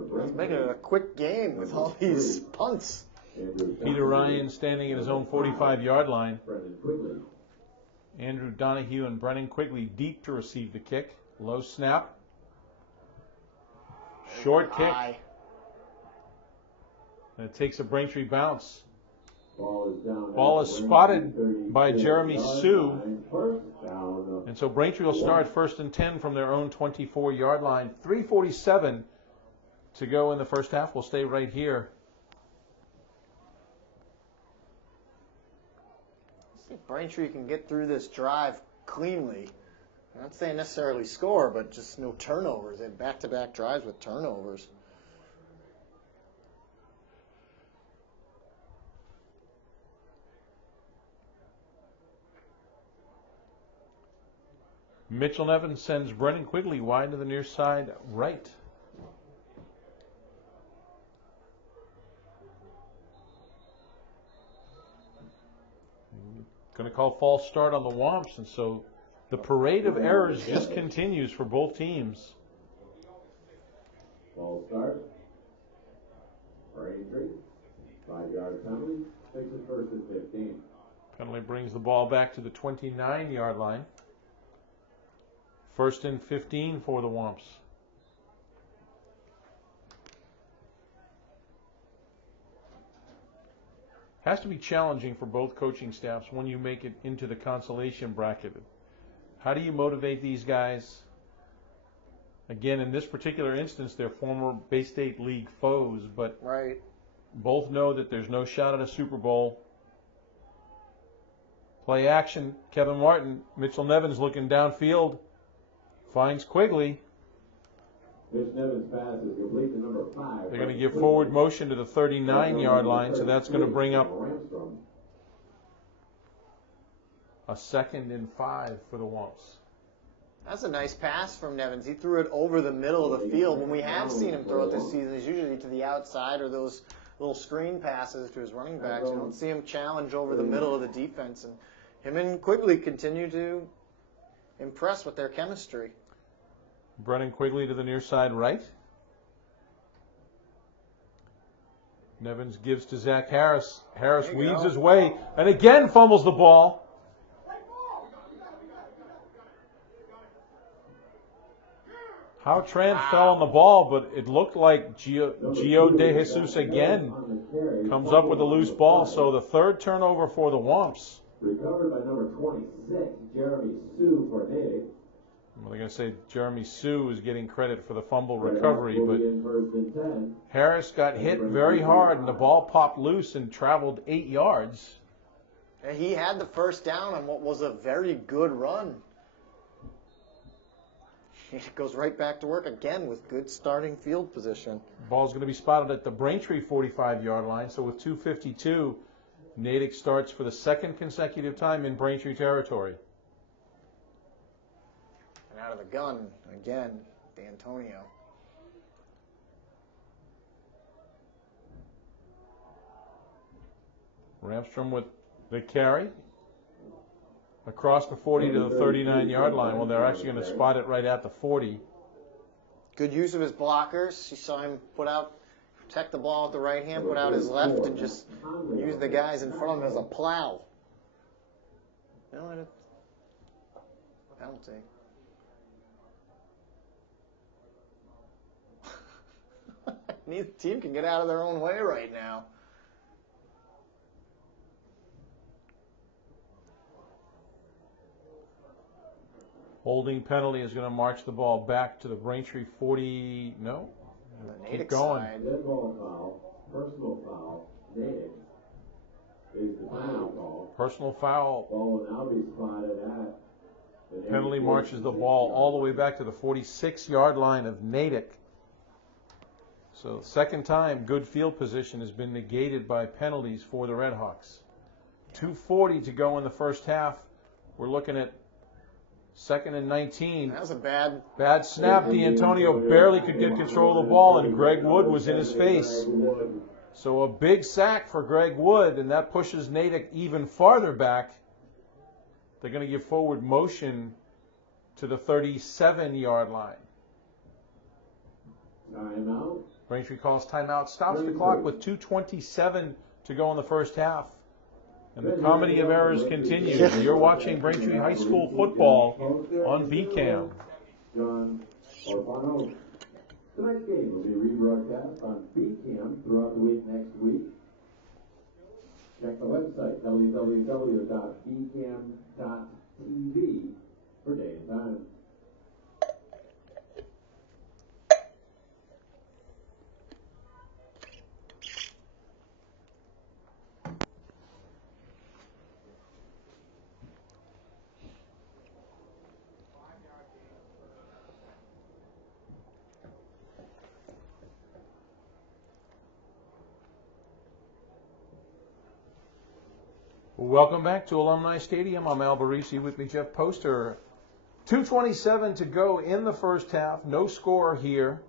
Let's make it a quick game with all these punts. Peter Ryan standing at his own 45-yard line. Andrew Donahue and Brennan Quigley deep to receive the kick. Low snap. Short kick. And it takes a Braintree bounce. Ball is spotted by Jeremy Sue. And so Braintree will start 1st and 10 from their own 24-yard line. 3:47 to go in the first half. We'll stay right here. See if Braintree can get through this drive cleanly. I'm not saying necessarily score, but just no turnovers. They had back-to-back drives with turnovers. Mitchell Nevin sends Brennan Quigley wide to the near side right. Going to call false start on the Womps, and so the parade of errors just continues for both teams. False start. Braintree. 5-yard penalty. Takes it 1st and 15. Penalty brings the ball back to the 29-yard line. 1st and 15 for the Womps. Has to be challenging for both coaching staffs when you make it into the consolation bracket. How do you motivate these guys? Again, in this particular instance, they're former Bay State League foes, but both know that there's no shot at a Super Bowl. Play action, Kevin Martin. Mitchell Nevins looking downfield. Finds Quigley. Nevins' pass is complete to number 5. They're going to give forward motion to the 39-yard line, so that's going to bring up a 2nd and 5 for the Womps. That's a nice pass from Nevins. He threw it over the middle of the field. When we have seen him throw it this season, it's usually to the outside or those little screen passes to his running backs. You don't see him challenge over the middle of the defense. And him and Quigley continue to impress with their chemistry. Brennan Quigley to the near side right. Nevins gives to Zach Harris. Harris weaves his way and again fumbles the ball. How Tran fell on the ball, but it looked like Gio De Jesus again comes up with a loose ball. So the 3rd turnover for the Womps. Recovered by number 26, Jeremy Sue for Natick. Well, they're going to say Jeremy Sue is getting credit for the fumble recovery, but Harris got hit very hard, and the ball popped loose and traveled 8 yards. And he had the 1st down on what was a very good run. He goes right back to work again with good starting field position. Ball's going to be spotted at the Braintree 45-yard line, so with 2:52, Natick starts for the 2nd consecutive time in Braintree territory. And out of the gun, again, D'Antonio. Ramstrom with the carry. across the 40 to the 39-yard line. Well, they're actually going to spot it right at the 40. Good use of his blockers. You saw him protect the ball with the right hand, put out his left, and just use the guys in front of him as a plow. You know what? Penalty. Neither team can get out of their own way right now. Holding penalty is going to march the ball back to the Braintree 40. No. Keep going. Dead ball foul, personal foul, Natick is the final call. Personal foul. Ball will now be spotted at the Penalty marches the ball all the way back to the 46-yard line of Natick. So second time good field position has been negated by penalties for the Redhawks. 2:40 to go in the first half. We're looking at 2nd and 19. That was a bad Snap. D'Antonio barely could get control of the ball, and Greg Wood was in his face. So a big sack for Greg Wood, and that pushes Natick even farther back. They're going to give forward motion to the 37-yard line. Timeout. Braintree calls timeout, stops the clock with 2:27 to go in the first half. And the comedy of errors continues. You're watching Braintree High School football on VCAM. John Orfano. Tonight's game will be rebroadcast on VCAM throughout the week next week. Check the website, www.vcam.tv, for day and time. Welcome back to Alumni Stadium. I'm Al Barisi, with me Jeff Poster. 2:27 to go in the first half. No score here.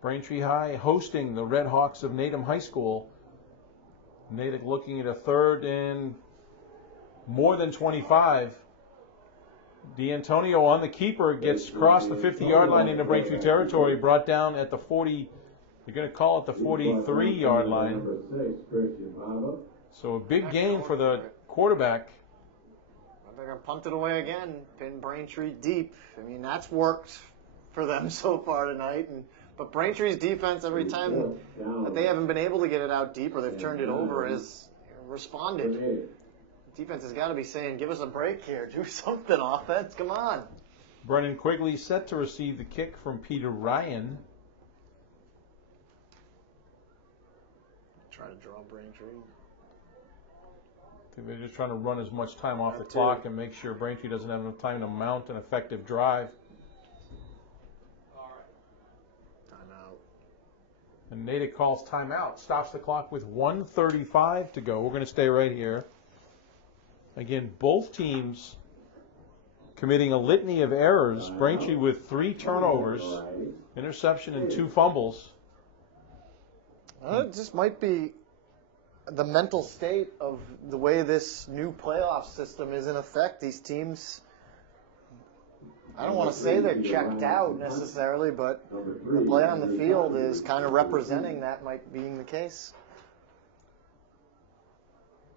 Braintree High hosting the Red Hawks of Natick High School. Natick looking at a 3rd and more than 25. D'Antonio on the keeper gets across the 50-yard line into Braintree territory, brought down at the 40. They're going to call it the 43-yard line. So a big gain for the quarterback. They're going to punt it away again, pin Braintree deep. I mean, that's worked for them so far tonight. But Braintree's defense, every time that they haven't been able to get it out deep or they've turned it over, has responded. Defense has got to be saying, give us a break here. Do something, offense. Come on. Brennan Quigley set to receive the kick from Peter Ryan. Try to draw Braintree. I think they're just trying to run as much time off the clock and make sure Braintree doesn't have enough time to mount an effective drive. Timeout. And Natick calls timeout. Stops the clock with 1:35 to go. We're going to stay right here. Again, both teams committing a litany of errors. Braintree with 3 turnovers, interception, and 2 fumbles. It just might be the mental state of the way this new playoff system is in effect. These teams, I don't want to say they're checked out necessarily, but the play on the field is kind of representing that might being the case.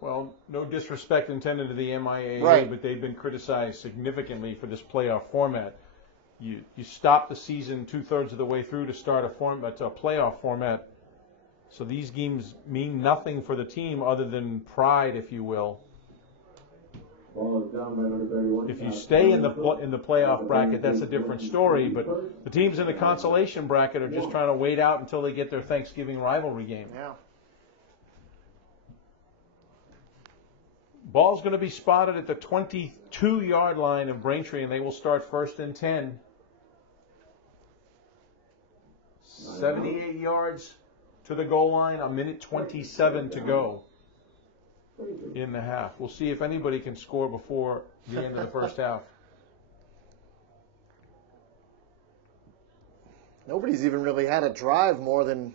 Well, no disrespect intended to the MIAA, Right. but they've been criticized significantly for this playoff format. You stop the season 2/3 of the way through to start a playoff format. So these games mean nothing for the team other than pride, if you will. Ball is down by number 31. If you stay in the playoff bracket, that's a different story. But the teams in the consolation bracket are just trying to wait out until they get their Thanksgiving rivalry game. Yeah. Ball's going to be spotted at the 22-yard line of Braintree, and they will start 1st and 10. 78 yards to the goal line, 1:27 to go in the half. We'll see if anybody can score before the end of the first half. Nobody's even really had a drive more than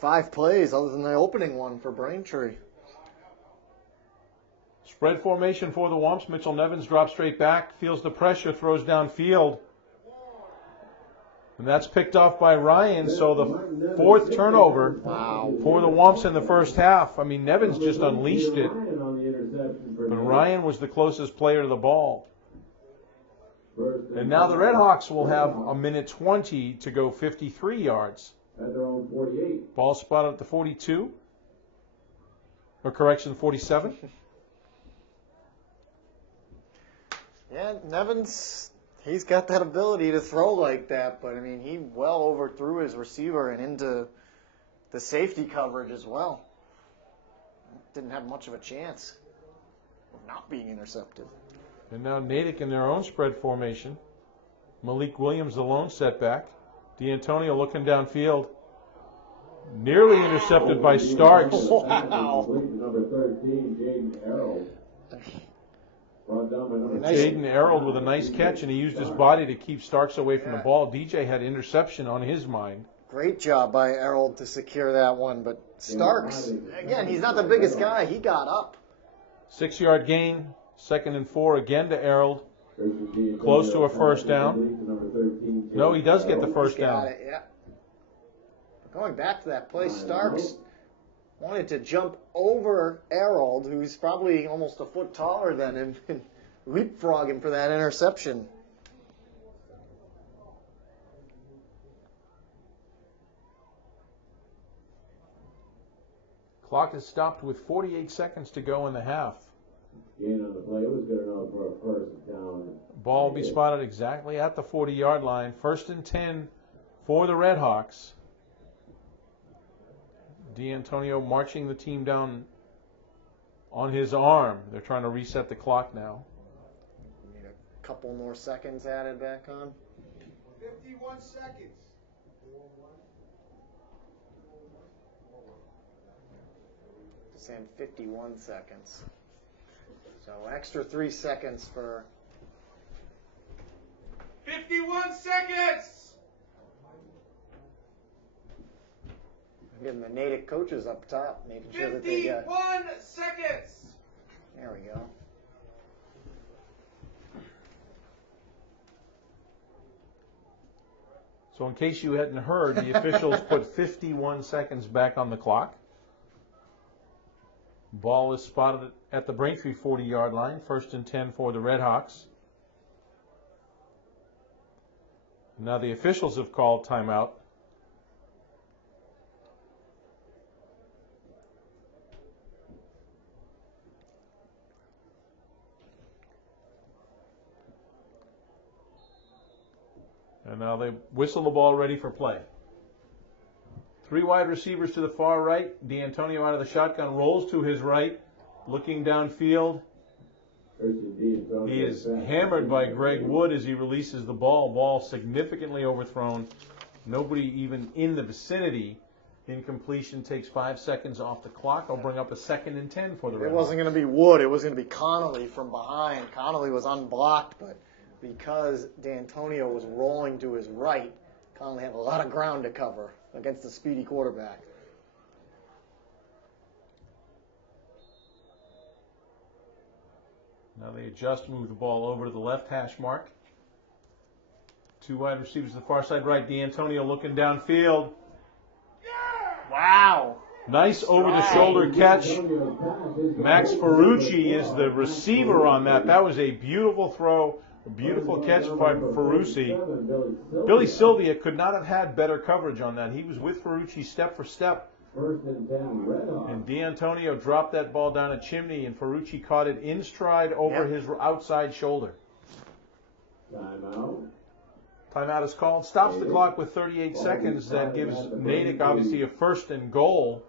5 plays other than the opening one for Braintree. Spread formation for the Wumps. Mitchell Nevins drops straight back, feels the pressure, throws downfield. And that's picked off by Ryan, so the fourth turnover for the Wumps in the first half. I mean, Nevins just unleashed it, but Ryan was the closest player to the ball. And now the Red Hawks will have a minute 20 to go 53 yards. Ball spotted at the 42. Or correction, 47. Yeah, Nevins, he's got that ability to throw like that, but I mean, he well overthrew his receiver and into the safety coverage as well. Didn't have much of a chance of not being intercepted. And now Natick in their own spread formation. Malik Williams the lone setback. D'Antonio looking downfield. Nearly intercepted by Starks. Wow. Number 13, Jaden Errol. Jaden Errol with a nice catch, and he used his body to keep Starks away from the ball. DJ had interception on his mind. Great job by Errol to secure that one, but Starks, again, he's not the biggest guy. He got up. 6-yard gain, 2nd and 4 again to Errol. Close to a first down. No, he does get the first down. Got it, yeah. Going back to that play, Starks wanted to jump over Errol, who's probably almost a foot taller than him, and leapfrog him for that interception. Clock is stopped with 48 seconds to go in the half. Gain on the play was good enough for a first down. Ball will be spotted exactly at the 40-yard line. 1st and 10 for the Red Hawks. D'Antonio marching the team down on his arm. They're trying to reset the clock now. Need a couple more seconds added back on. 51 seconds. Saying 51 seconds. So extra 3 seconds for 51 seconds! getting the Natick coaches up top, making sure that they got 51 seconds! There we go. So in case you hadn't heard, the officials put 51 seconds back on the clock. Ball is spotted at the Braintree 40-yard line. 1st and 10 for the Red Hawks. Now the officials have called timeout. And now they whistle the ball ready for play. 3 wide receivers to the far right. D'Antonio out of the shotgun, rolls to his right, looking downfield. He is hammered by Greg Wood as he releases the ball. Ball significantly overthrown. Nobody even in the vicinity. Incompletion takes 5 seconds off the clock. I'll bring up a 2nd and 10 for the Red Hawks. It wasn't going to be Wood. It was going to be Connolly from behind. Connolly was unblocked, but because D'Antonio was rolling to his right, Connolly had a lot of ground to cover against the speedy quarterback. Now they just move the ball over to the left hash mark. 2 wide receivers to the far side right. D'Antonio looking downfield. Wow. Nice over-the-shoulder catch. Max Ferrucci is the receiver on that. That was a beautiful throw, a beautiful catch by Ferrucci. Billy Sylvia could not have had better coverage on that. He was with Ferrucci step for step. And D'Antonio dropped that ball down a chimney, and Ferrucci caught it in stride over his outside shoulder. Timeout is called. Stops the clock with 38 seconds. That gives Natick obviously a 1st and goal.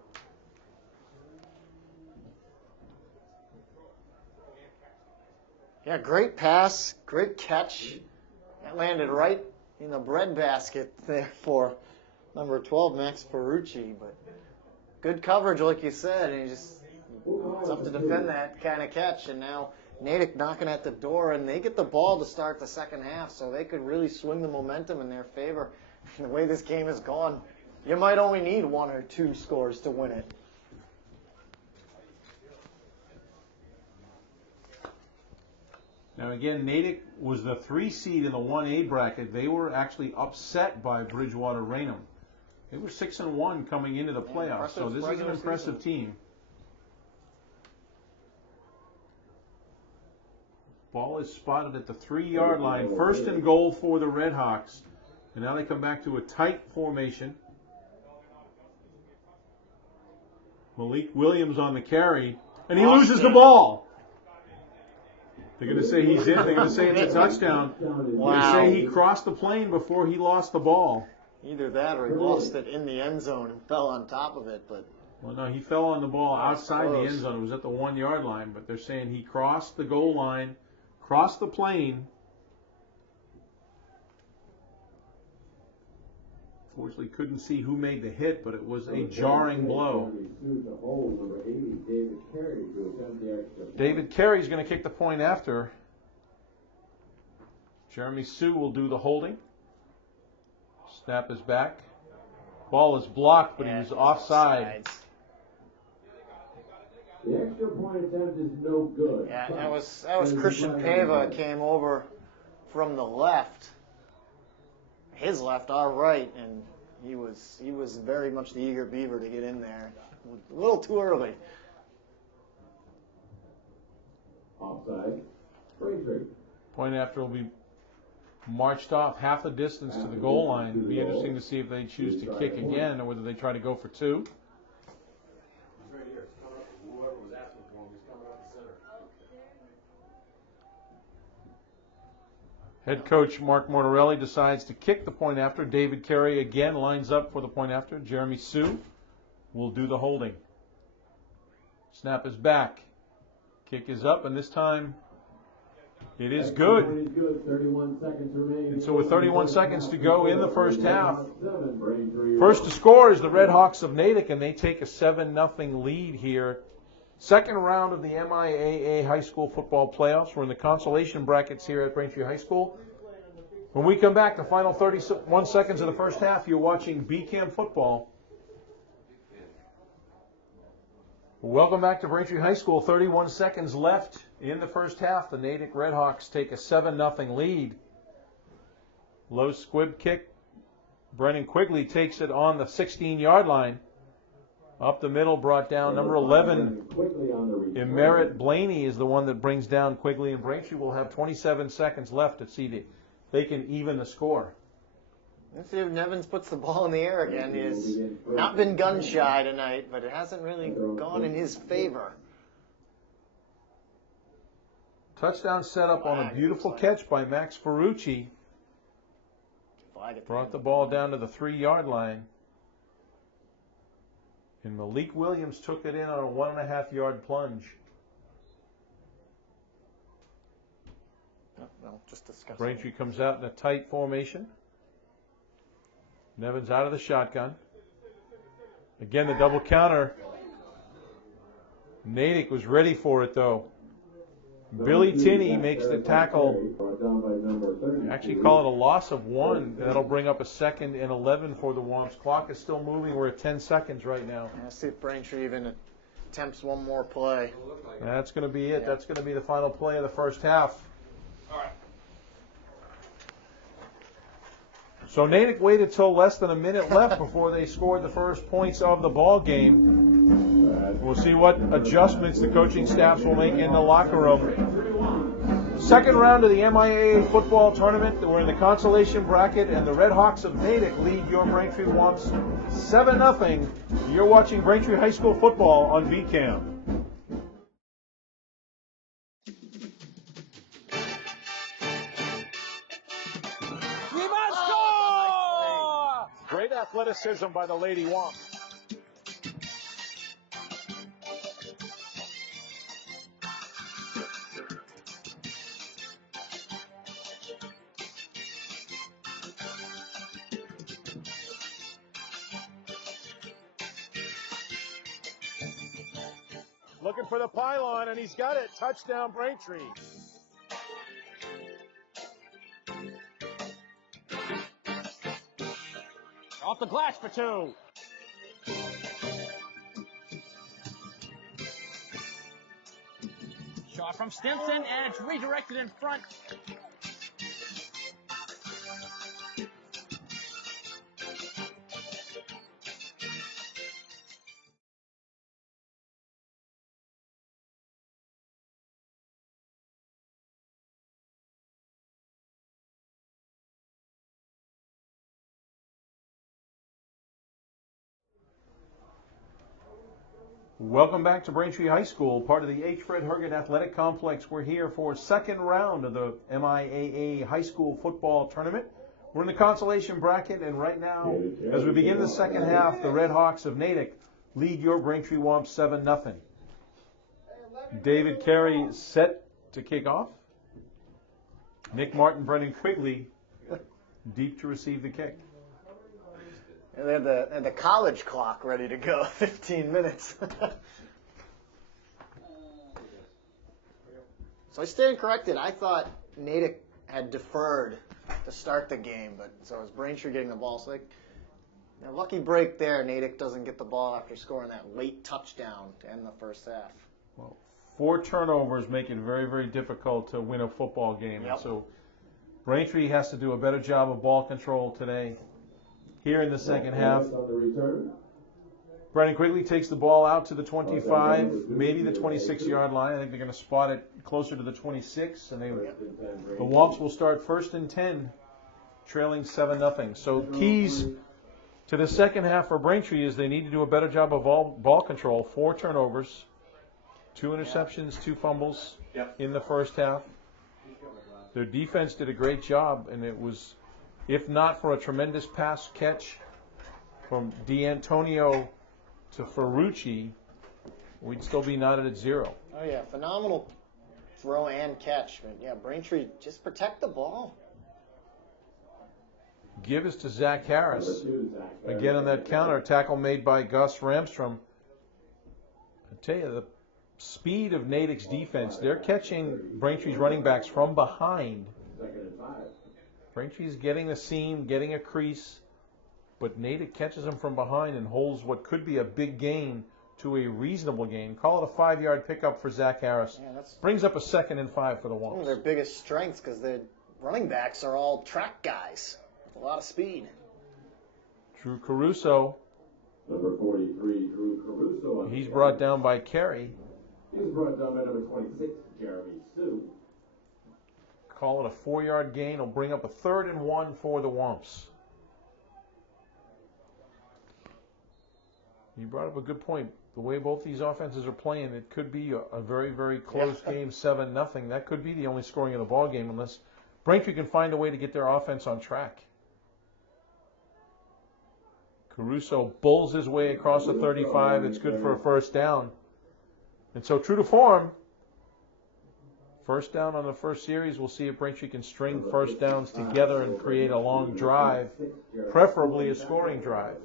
Yeah, great pass, great catch. That landed right in the breadbasket there for number 12, Max Ferrucci. But good coverage, like you said, and it's tough to defend that kind of catch. And now Natick knocking at the door, and they get the ball to start the second half, so they could really swing the momentum in their favor. And the way this game has gone, you might only need 1 or 2 scores to win it. Now again, Natick was the 3 seed in the 1A bracket. They were actually upset by Bridgewater Raynham. They were 6-1 coming into the playoffs, so this is an impressive team. Ball is spotted at the 3-yard line. 1st and goal for the Redhawks. And now they come back to a tight formation. Malik Williams on the carry, and he loses the ball. They're going to say he's in. They're going to say it's a touchdown. Wow. They say he crossed the plane before he lost the ball. Either that or he lost it in the end zone and fell on top of it. But Well, no, he fell on the ball outside the end zone. It was at the 1-yard line, but they're saying he crossed the goal line, crossed the plane. Fortunately, couldn't see who made the hit, but it was a jarring blow. David Carey's going to kick the point after. Jeremy Sue will do the holding. Snap is back. Ball is blocked, but he was offside. The extra point attempt is no good. Yeah, that was Christian Pava came over from the left. His left, our right, and he was very much the eager beaver to get in there. A little too early. Offside. Braintree. Point after will be marched off half the distance to the goal line. It'll be interesting to see if they choose to kick again or whether they try to go for 2. Head coach Mark Mortarelli decides to kick the point after. David Carey again lines up for the point after. Jeremy Sue will do the holding. Snap is back. Kick is up, and this time it is good. 31 seconds remaining. And so with 31 seconds to go in the first half, first to score is the Redhawks of Natick, and they take a 7-0 lead here. Second round of the MIAA High School Football Playoffs. We're in the consolation brackets here at Braintree High School. When we come back, the final 31 seconds of the first half, you're watching BCAM Football. Welcome back to Braintree High School. 31 seconds left in the first half. The Natick Redhawks take a 7-0 lead. Low squib kick. Brennan Quigley takes it on the 16-yard line. Up the middle, brought down. Number 11, Emerit Blaney is the one that brings down Quigley, and Braintree will have 27 seconds left to see if they can even the score. Let's see if Nevins puts the ball in the air again. He has not been gun shy tonight, but it hasn't really gone in his favor. Touchdown set up on a beautiful catch by Max Ferrucci. Brought the ball down to the 3-yard line. And Malik Williams took it in on a 1.5-yard plunge. Well, just discuss. Braintree comes out in a tight formation. Nevins out of the shotgun. Again, the double counter. Natick was ready for it, though. Billy Tinney makes the tackle. Actually call it a loss of 1. That'll bring up a 2nd and 11 for the Womps. Clock is still moving. We're at 10 seconds right now. Let's see if Braintree even attempts one more play. That's going to be it. That's going to be the final play of the first half. All right. So Natick waited till less than a minute left before they scored the first points of the ball game. We'll see what adjustments the coaching staffs will make in the locker room. Second round of the MIAA football tournament. We're in the consolation bracket, and the Redhawks of Natick lead your Braintree Womps 7-0. You're watching Braintree High School football on BCAM. We must score! Great athleticism by the Lady Womps. Looking for the pylon, and he's got it. Touchdown, Braintree. Off the glass for 2. shot from Stimson, and it's redirected in front. Welcome back to Braintree High School, part of the H. Fred Herget Athletic Complex. We're here for second round of the MIAA High School Football Tournament. We're in the consolation bracket, and right now, as we begin the second half, the Red Hawks of Natick lead your Braintree Womps 7-0. David Carey set to kick off. Nick Martin, Brendan Quigley, deep to receive the kick. And they had the college clock ready to go, 15 minutes. So I stand corrected. I thought Natick had deferred to start the game, but so it was Braintree getting the ball. So lucky break there. Natick doesn't get the ball after scoring that late touchdown to end the first half. Well, 4 turnovers make it very, very difficult to win a football game. Yep. So Braintree has to do a better job of ball control today. Here in the second half, Brendan Quigley takes the ball out to the 25, maybe the 26-yard line. I think they're going to spot it closer to the 26, and the Womps will start 1st and 10, trailing 7-0. So keys to the second half for Braintree is they need to do a better job of ball control. 4 turnovers, 2 interceptions, 2 fumbles in the first half. Their defense did a great job, and it was, if not for a tremendous pass catch from D'Antonio to Ferrucci, we'd still be knotted at 0. Oh, yeah, phenomenal throw and catch. But, yeah, Braintree, just protect the ball. Give us to Zach Harris. Again on that counter tackle made by Gus Ramstrom. I tell you, the speed of Natick's defense, they're catching Braintree's running backs from behind. Braintree's getting a seam, getting a crease, but Natick catches them from behind and holds what could be a big gain to a reasonable gain. Call it a 5-yard pickup for Zach Harris. Yeah, brings up a 2nd and 5 for the Womps. One of their biggest strengths because their running backs are all track guys with a lot of speed. Drew Caruso. Number 43, Drew Caruso. He's brought down by Carey. He's brought down by number 26, Jeremy Sue. Call it a 4-yard gain. It'll bring up a 3rd and 1 for the Womps. You brought up a good point. The way both these offenses are playing, it could be a very, very close game, 7-0. That could be the only scoring of the ball game unless Braintree can find a way to get their offense on track. Caruso bulls his way across the 35. It's good for a 1st down. And so true to form, 1st down on the first series. We'll see if Braintree can string 1st downs together and create a long drive, preferably a scoring drive.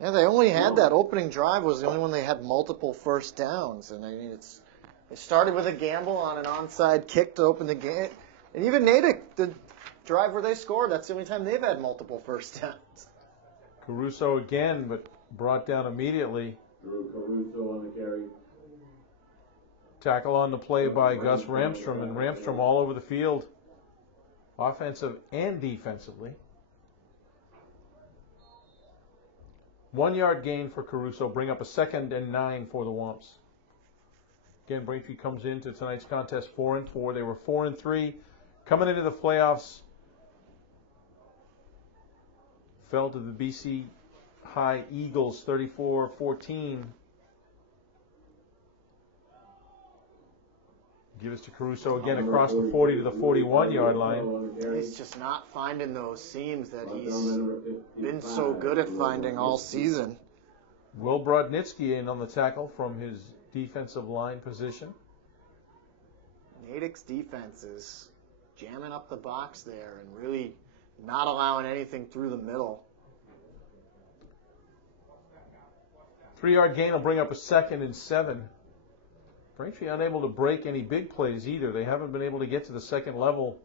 Yeah, they only had that opening drive was the only one they had multiple 1st downs. And I mean, it started with a gamble on an onside kick to open the game. And even Natick, the drive where they scored, that's the only time they've had multiple 1st downs. Caruso again, but brought down immediately. Drew Caruso on the carry. Tackle on the play by Gus Ramstrom, and Ramstrom all over the field, offensive and defensively. 1-yard gain for Caruso, bring up a 2nd and 9 for the Womps. Again, Braintree comes into tonight's contest 4-4. They were 4-3 coming into the playoffs. Fell to the BC High Eagles 34-14. Give us to Caruso again across the 40 to the 41-yard line. He's just not finding those seams that he's been so good at finding all season. Will Brodnitsky in on the tackle from his defensive line position. Natick's defense is jamming up the box there and really not allowing anything through the middle. 3-yard gain will bring up a 2nd and 7. Braintree unable to break any big plays either. They haven't been able to get to the second level.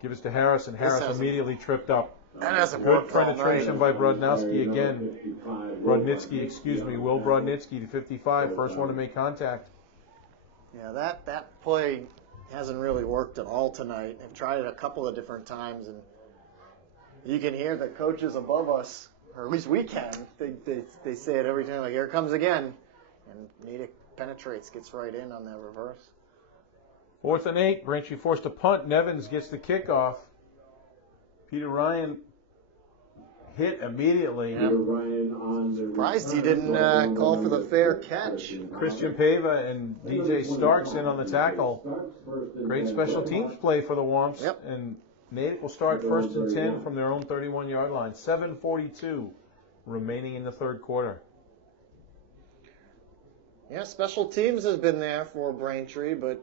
Give us to Harris, and Harris immediately tripped up. That hasn't Good worked all penetration night. by Brodnowski again. Will Brodnitsky to 55, first one to make contact. Yeah, that play hasn't really worked at all tonight. They've tried it a couple of different times, and you can hear the coaches above us, or at least we can. They say it every time, like, here it comes again. And Natick penetrates, gets right in on that reverse. 4th and 8, Braintree forced to punt. Nevins gets the kickoff. Peter Ryan hit immediately. Surprised he didn't call for the fair catch. Christian Pava and DJ Starks in on the tackle. Great special teams play for the Womps. Yep. And Natick will start 1st and 10 from their own 31-yard line. 7:42 remaining in the third quarter. Yeah, special teams has been there for Braintree, but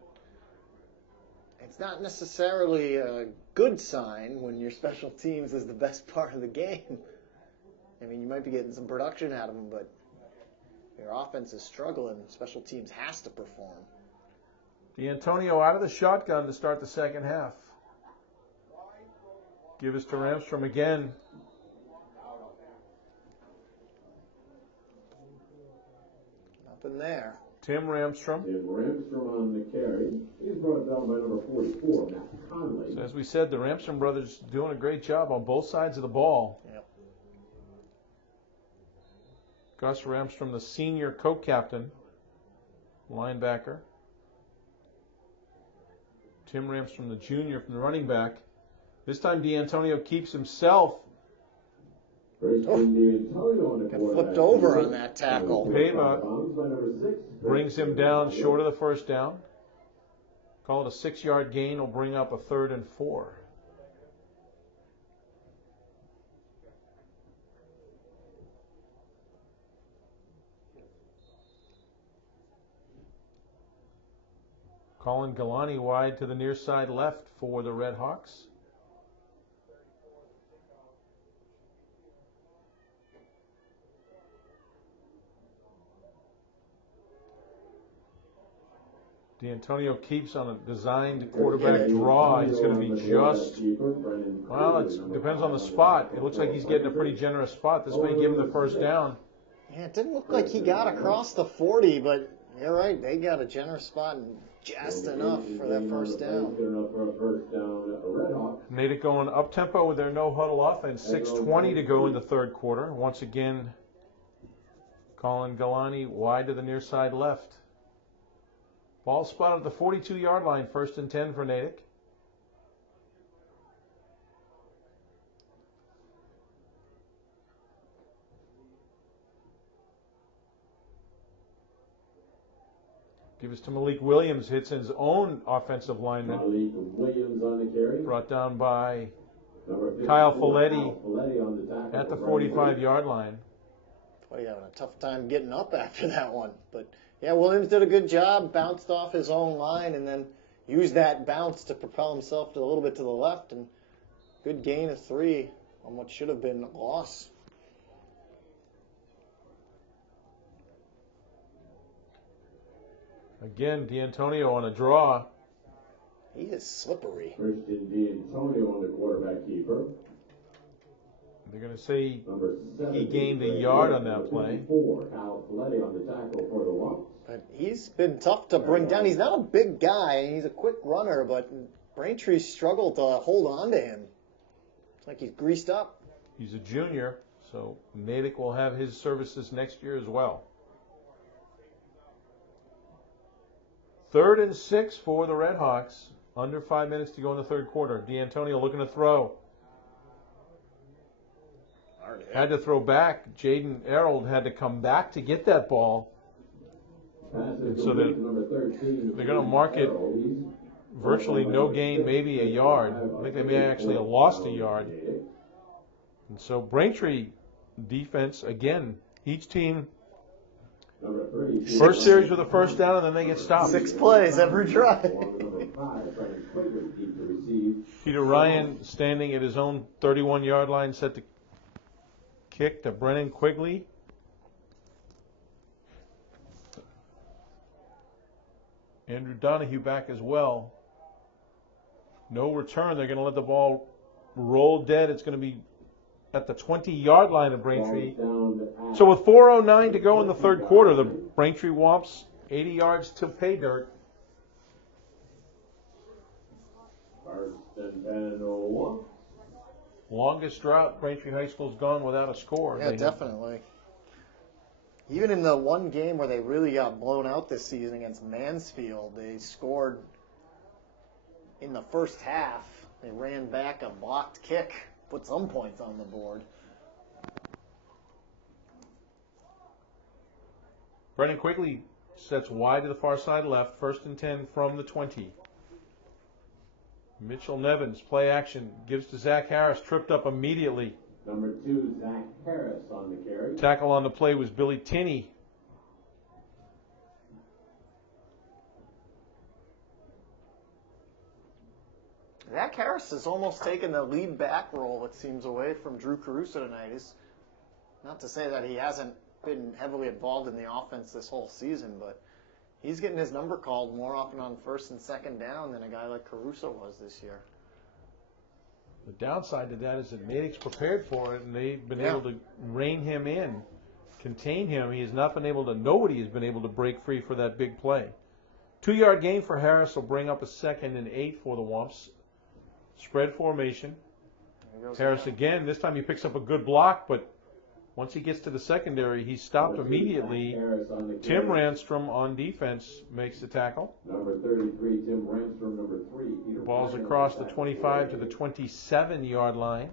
it's not necessarily a good sign when your special teams is the best part of the game. I mean, you might be getting some production out of them, but your offense is struggling. Special teams has to perform. D'Antonio out of the shotgun to start the second half. Give us to Ramstrom again. Nothing there. Tim Ramstrom. And Ramstrom on the carry. He's brought down by number 44, Matt Conley. So as we said, the Ramstrom brothers doing a great job on both sides of the ball. Yep. Gus Ramstrom, the senior co-captain, linebacker. Tim Ramstrom, the junior from the running back. This time D'Antonio keeps himself. Got flipped over on that tackle. Pava brings him down short of the first down. Call it a 6-yard gain. Will bring up a 3rd and 4. Colin Galani wide to the near side left for the Red Hawks. D'Antonio keeps on a designed quarterback draw. He's going to be just, well, it depends on the spot. It looks like he's getting a pretty generous spot. This may give him the first down. Yeah, it didn't look like he got across the 40, but you're right. They got a generous spot and just enough for that first down. Natick going up-tempo with their no-huddle offense. 6:20 to go in the third quarter. Once again, Colin Galani wide to the near side left. Ball spotted at the 42-yard line, 1st and 10 for Natick. Give us to Malik Williams, hits his own offensive lineman. Brought down by Kyle Folletti at the 45-yard line. Boy, you're having a tough time getting up after that one. But, yeah, Williams did a good job, bounced off his own line, and then used that bounce to propel himself a little bit to the left. And good gain of 3 on what should have been a loss. Again, D'Antonio on a draw. He is slippery. Christian D'Antonio on the quarterback keeper. They're going to say he gained a yard on that play. But he's been tough to bring down. He's not a big guy. He's a quick runner, but Braintree struggled to hold on to him. It's like he's greased up. He's a junior, so Natick will have his services next year as well. 3rd and 6 for the Red Hawks. Under 5 minutes to go in the third quarter. D'Antonio looking to throw. Had to throw back. Jaden Errold had to come back to get that ball. And so they're going to mark it virtually no gain, maybe a yard. I think they may actually have lost a yard. And so Braintree defense, again, each team, first series with a first down, and then they get stopped. 6 plays every drive. Peter Ryan standing at his own 31-yard line, set to kick to Brennan Quigley. Andrew Donahue back as well. No return. They're going to let the ball roll dead. It's going to be at the 20-yard line of Braintree. Down at So with 4:09 to go in the third quarter, the Braintree Womps 80 yards to pay dirt. first and 10 Womps. Longest drought Braintree High School's gone without a score. Yeah, They have- definitely. Even in the one game where they really got blown out this season against Mansfield, they scored in the first half. They ran back a blocked kick, put some points on the board. Brendan Quigley sets wide to the far side left, first and 10 from the 20. Mitchell Nevins, play action, gives to Zach Harris, tripped up immediately. Number 2, Zach Harris on the carry. Tackle on the play was Billy Tinney. Zach Harris has almost taken the lead back role, it seems, away from Drew Caruso tonight. Not to say that he hasn't been heavily involved in the offense this whole season, but he's getting his number called more often on first and second down than a guy like Caruso was this year. The downside to that is that Natick's prepared for it, and they've been Yeah. able to rein him in, contain him. He has not been able to, nobody has been able to break free for that big play. 2-yard gain for Harris will bring up a 2nd and 8 for the Womps. Spread formation. There he goes Harris again, this time he picks up a good block, but once he gets to the secondary, he's stopped Number 2, immediately. Zach Harris on the Tim carry. Ranstrom on defense makes the tackle. Number 33, Tim Ranstrom. Number 3, Peter Ball's Ryan across on the tackle. 25 to the 27-yard line.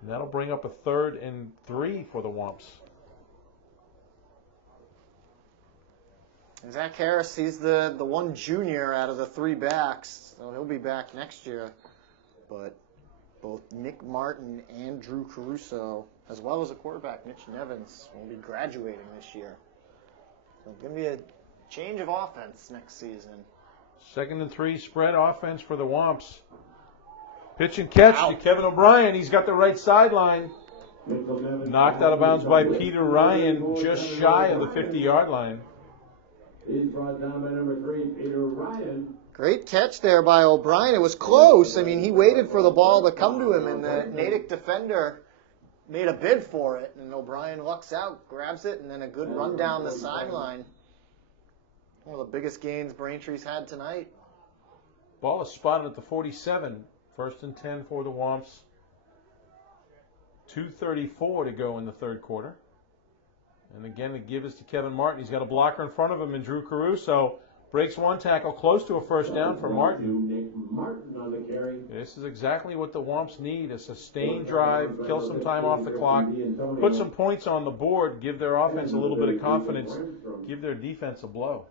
And that'll bring up a 3rd and 3 for the Womps. Zach Harris, he's the one junior out of the 3 backs, so he'll be back next year. But both Nick Martin and Drew Caruso, as well as a quarterback, Mitch Nevins, will be graduating this year. So it's going to be a change of offense next season. 2nd and 3, spread offense for the Womps. Pitch and catch Ow. to Kevin O'Brien. He's got the right sideline. Mitchell Nevins Knocked out of bounds by Peter Ryan, just shy of the 50-yard line. He's brought down by number 3, Peter Ryan. Great catch there by O'Brien. It was close. I mean, he waited for the ball to come to him, and the Natick defender made a bid for it. And O'Brien lucks out, grabs it, and then a good run down the sideline. One of the biggest gains Braintree's had tonight. Ball is spotted at the 47. 1st and 10 for the Womps. 2:34 to go in the third quarter. And again, the give is to Kevin Martin. He's got a blocker in front of him, and Drew Caruso breaks one tackle, close to a first down for Martin. Nick Martin on the carry. This is exactly what the Womps need, a sustained drive, kill some time off the clock, put some points on the board, give their offense a little bit of confidence, give their defense a blow.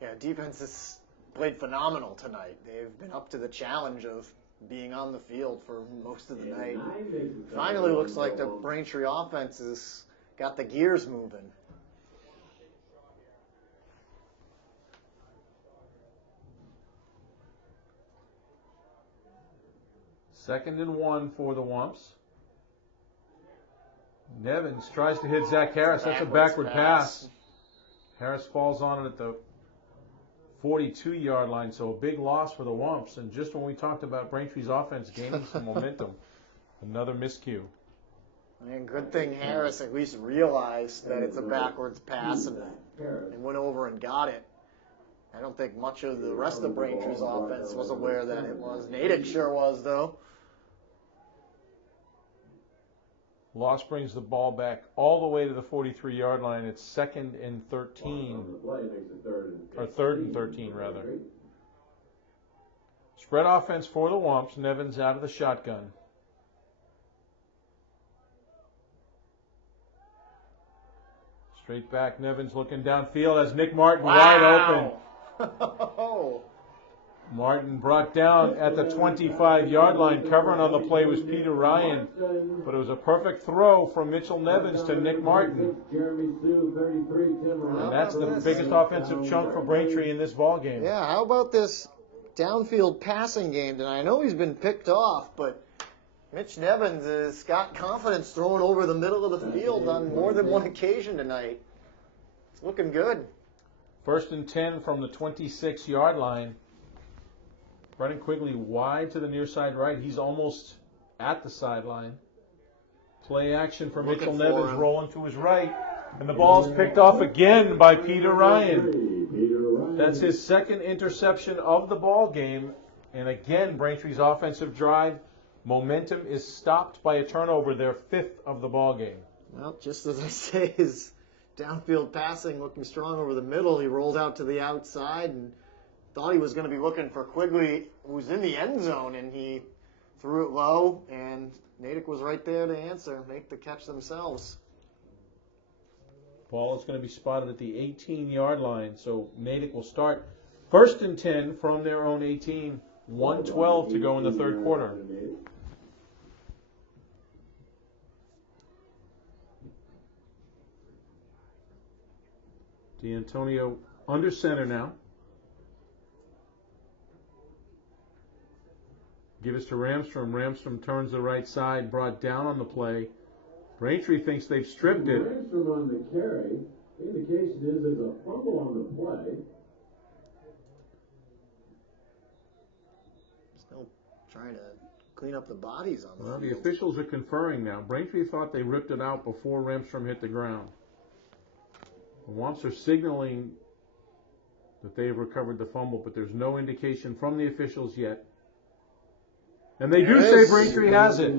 Yeah, defense has played phenomenal tonight. They've been up to the challenge of being on the field for most of the night. Finally looks like the Braintree offense has got the gears moving. Second and 1 for the Womps. Nevins tries to hit Zach Harris. That's a backward pass. Harris falls on it at the 42-yard line, so a big loss for the Womps. And just when we talked about Braintree's offense gaining some momentum, another miscue. I mean, good thing Harris at least realized that it's a backwards pass and went over and got it. I don't think much of the rest of Braintree's offense was aware that it was. Natick sure was, though. Loss brings the ball back all the way to the 43-yard line. It's 2nd and 13, or 3rd and 13 rather. Spread offense for the Womps. Nevins out of the shotgun. Straight back, Nevins looking downfield as Nick Martin wide open. Martin brought down at the 25-yard line. Covering on the play was Peter Ryan, but it was a perfect throw from Mitchell Nevins to Nick Martin. And that's the biggest offensive chunk for Braintree in this ball game. Yeah, how about this downfield passing game tonight? I know he's been picked off, but Mitch Nevins has got confidence throwing over the middle of the field on more than one occasion tonight. It's looking good. 1st and 10 from the 26-yard line. Brendan Quigley wide to the near side right. He's almost at the sideline. Play action for Looking Mitchell for Nevins, him. rolling to his right. And the ball's picked off again by Peter Ryan. That's his second interception of the ball game. And again, Braintree's offensive drive momentum is stopped by a turnover, their fifth of the ball game. Well, just as I say, his downfield passing looking strong over the middle. He rolled out to the outside and thought he was going to be looking for Quigley, who's in the end zone, and he threw it low, and Natick was right there to answer, make the catch themselves. Ball is going to be spotted at the 18-yard line, so Natick will start 1st and 10 from their own 18, 1:12 to go in the third quarter. D'Antonio under center now. Give us to Ramstrom. Ramstrom turns the right side, brought down on the play. Braintree thinks they've stripped it. Ramstrom on the carry. Indication is there's a fumble on the play. Still trying to clean up the bodies on the Well, the field. officials are conferring now. Braintree thought they ripped it out before Ramstrom hit the ground. The Womps are signaling that they have recovered the fumble, but there's no indication from the officials yet. And they do say Braintree has it.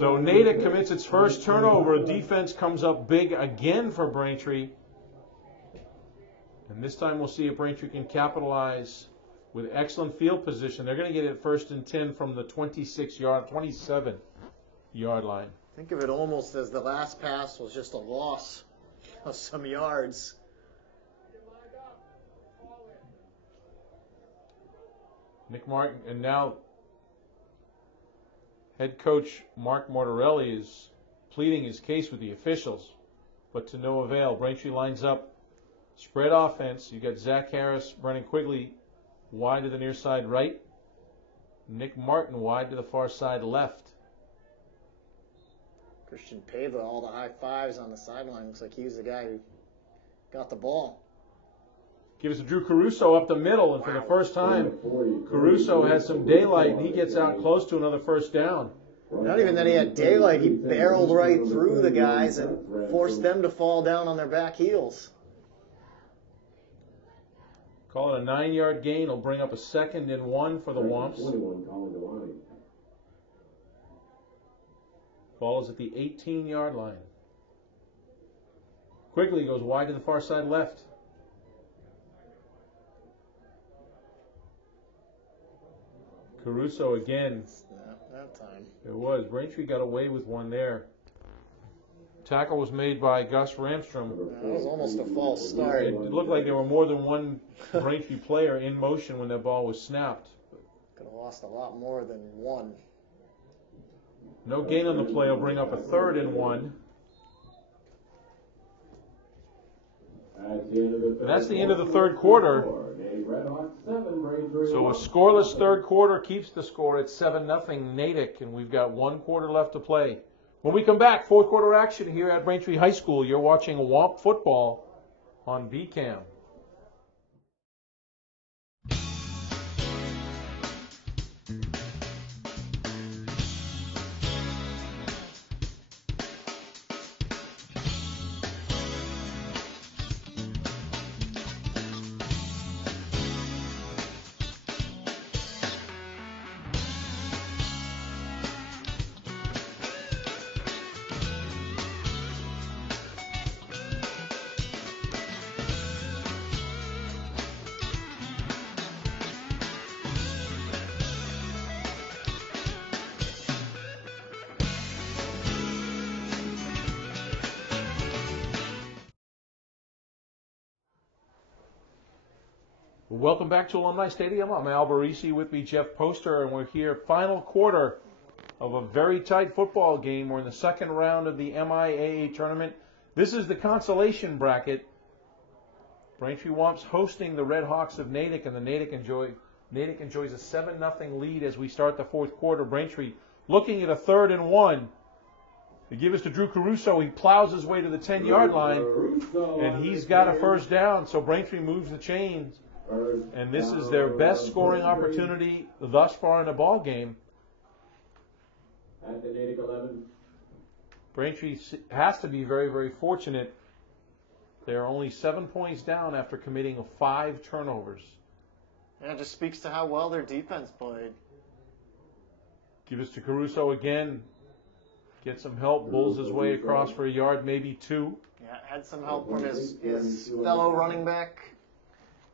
So Natick commits its first turnover. Defense comes up big again for Braintree. And this time we'll see if Braintree can capitalize with excellent field position. They're going to get it 1st and 10 from the 27-yard line. Think of it almost as the last pass was just a loss of some yards. Nick Martin, and now head coach Mark Mortarelli is pleading his case with the officials, but to no avail. Braintree lines up spread offense. You got Zach Harris, Brennan Quigley wide to the near side right. Nick Martin wide to the far side left. Christian Pava, all the high fives on the sideline. Looks like he was the guy who got the ball. Gives to Drew Caruso up the middle, and for the first time, Caruso has some daylight, and he gets out close to another first down. Not even that he had daylight, he barreled right through the guys and forced them to fall down on their back heels. Call it a 9-yard gain. It'll bring up a 2nd and 1 for the Womps. Ball is at the 18-yard line. Quigley goes wide to the far side left. Caruso again. That time. It was. Braintree got away with one there. Tackle was made by Gus Ramstrom. That was almost a false start. It looked like there were more than one Braintree player in motion when that ball was snapped. Could have lost a lot more than one. No gain on the play will bring up a 3rd and 1. And that's the end of the third quarter. So a scoreless third quarter keeps the score at 7-0 Natick, and we've got 1 quarter left to play. When we come back, fourth quarter action here at Braintree High School. You're watching Womp Football on BCAM. Welcome back to Alumni Stadium. I'm Al Barisi, with me Jeff Poster, and we're here final quarter of a very tight football game. We're in the second round of the MIAA tournament. This is the consolation bracket. Braintree Womps hosting the Red Hawks of Natick, and the Natick enjoys a 7-0 lead as we start the fourth quarter. Braintree looking at a 3rd and 1. They give us to Drew Caruso. He plows his way to the 10-yard line, and he's got a first down. So Braintree moves the chains. And this is their best scoring opportunity thus far in a ball game. At the Natick 11. Braintree has to be very, very fortunate. They're only 7 points down after committing 5 turnovers. Yeah, it just speaks to how well their defense played. Give us to Caruso again. Get some help. Bulls his way across for a yard, maybe 2. Yeah, had some help from his fellow running back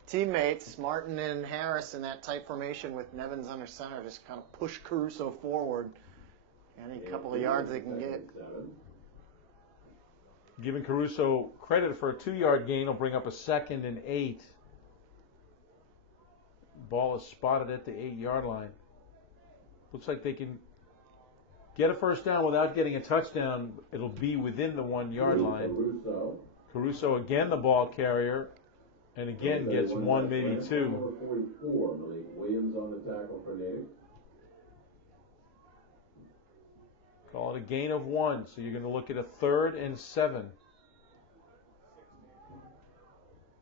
teammates, Martin and Harris, in that tight formation with Nevins under center. Just kind of push Caruso forward. Any couple of yards they can get. Giving Caruso credit for a 2-yard gain will bring up a 2nd and 8. Ball is spotted at the 8-yard line. Looks like they can get a first down without getting a touchdown. It'll be within the 1-yard line. Caruso again the ball carrier, and again gets 1, maybe 2. Number 44, Malik Williams on the tackle for Natick. Call it a gain of 1, so you're going to look at a 3rd and 7.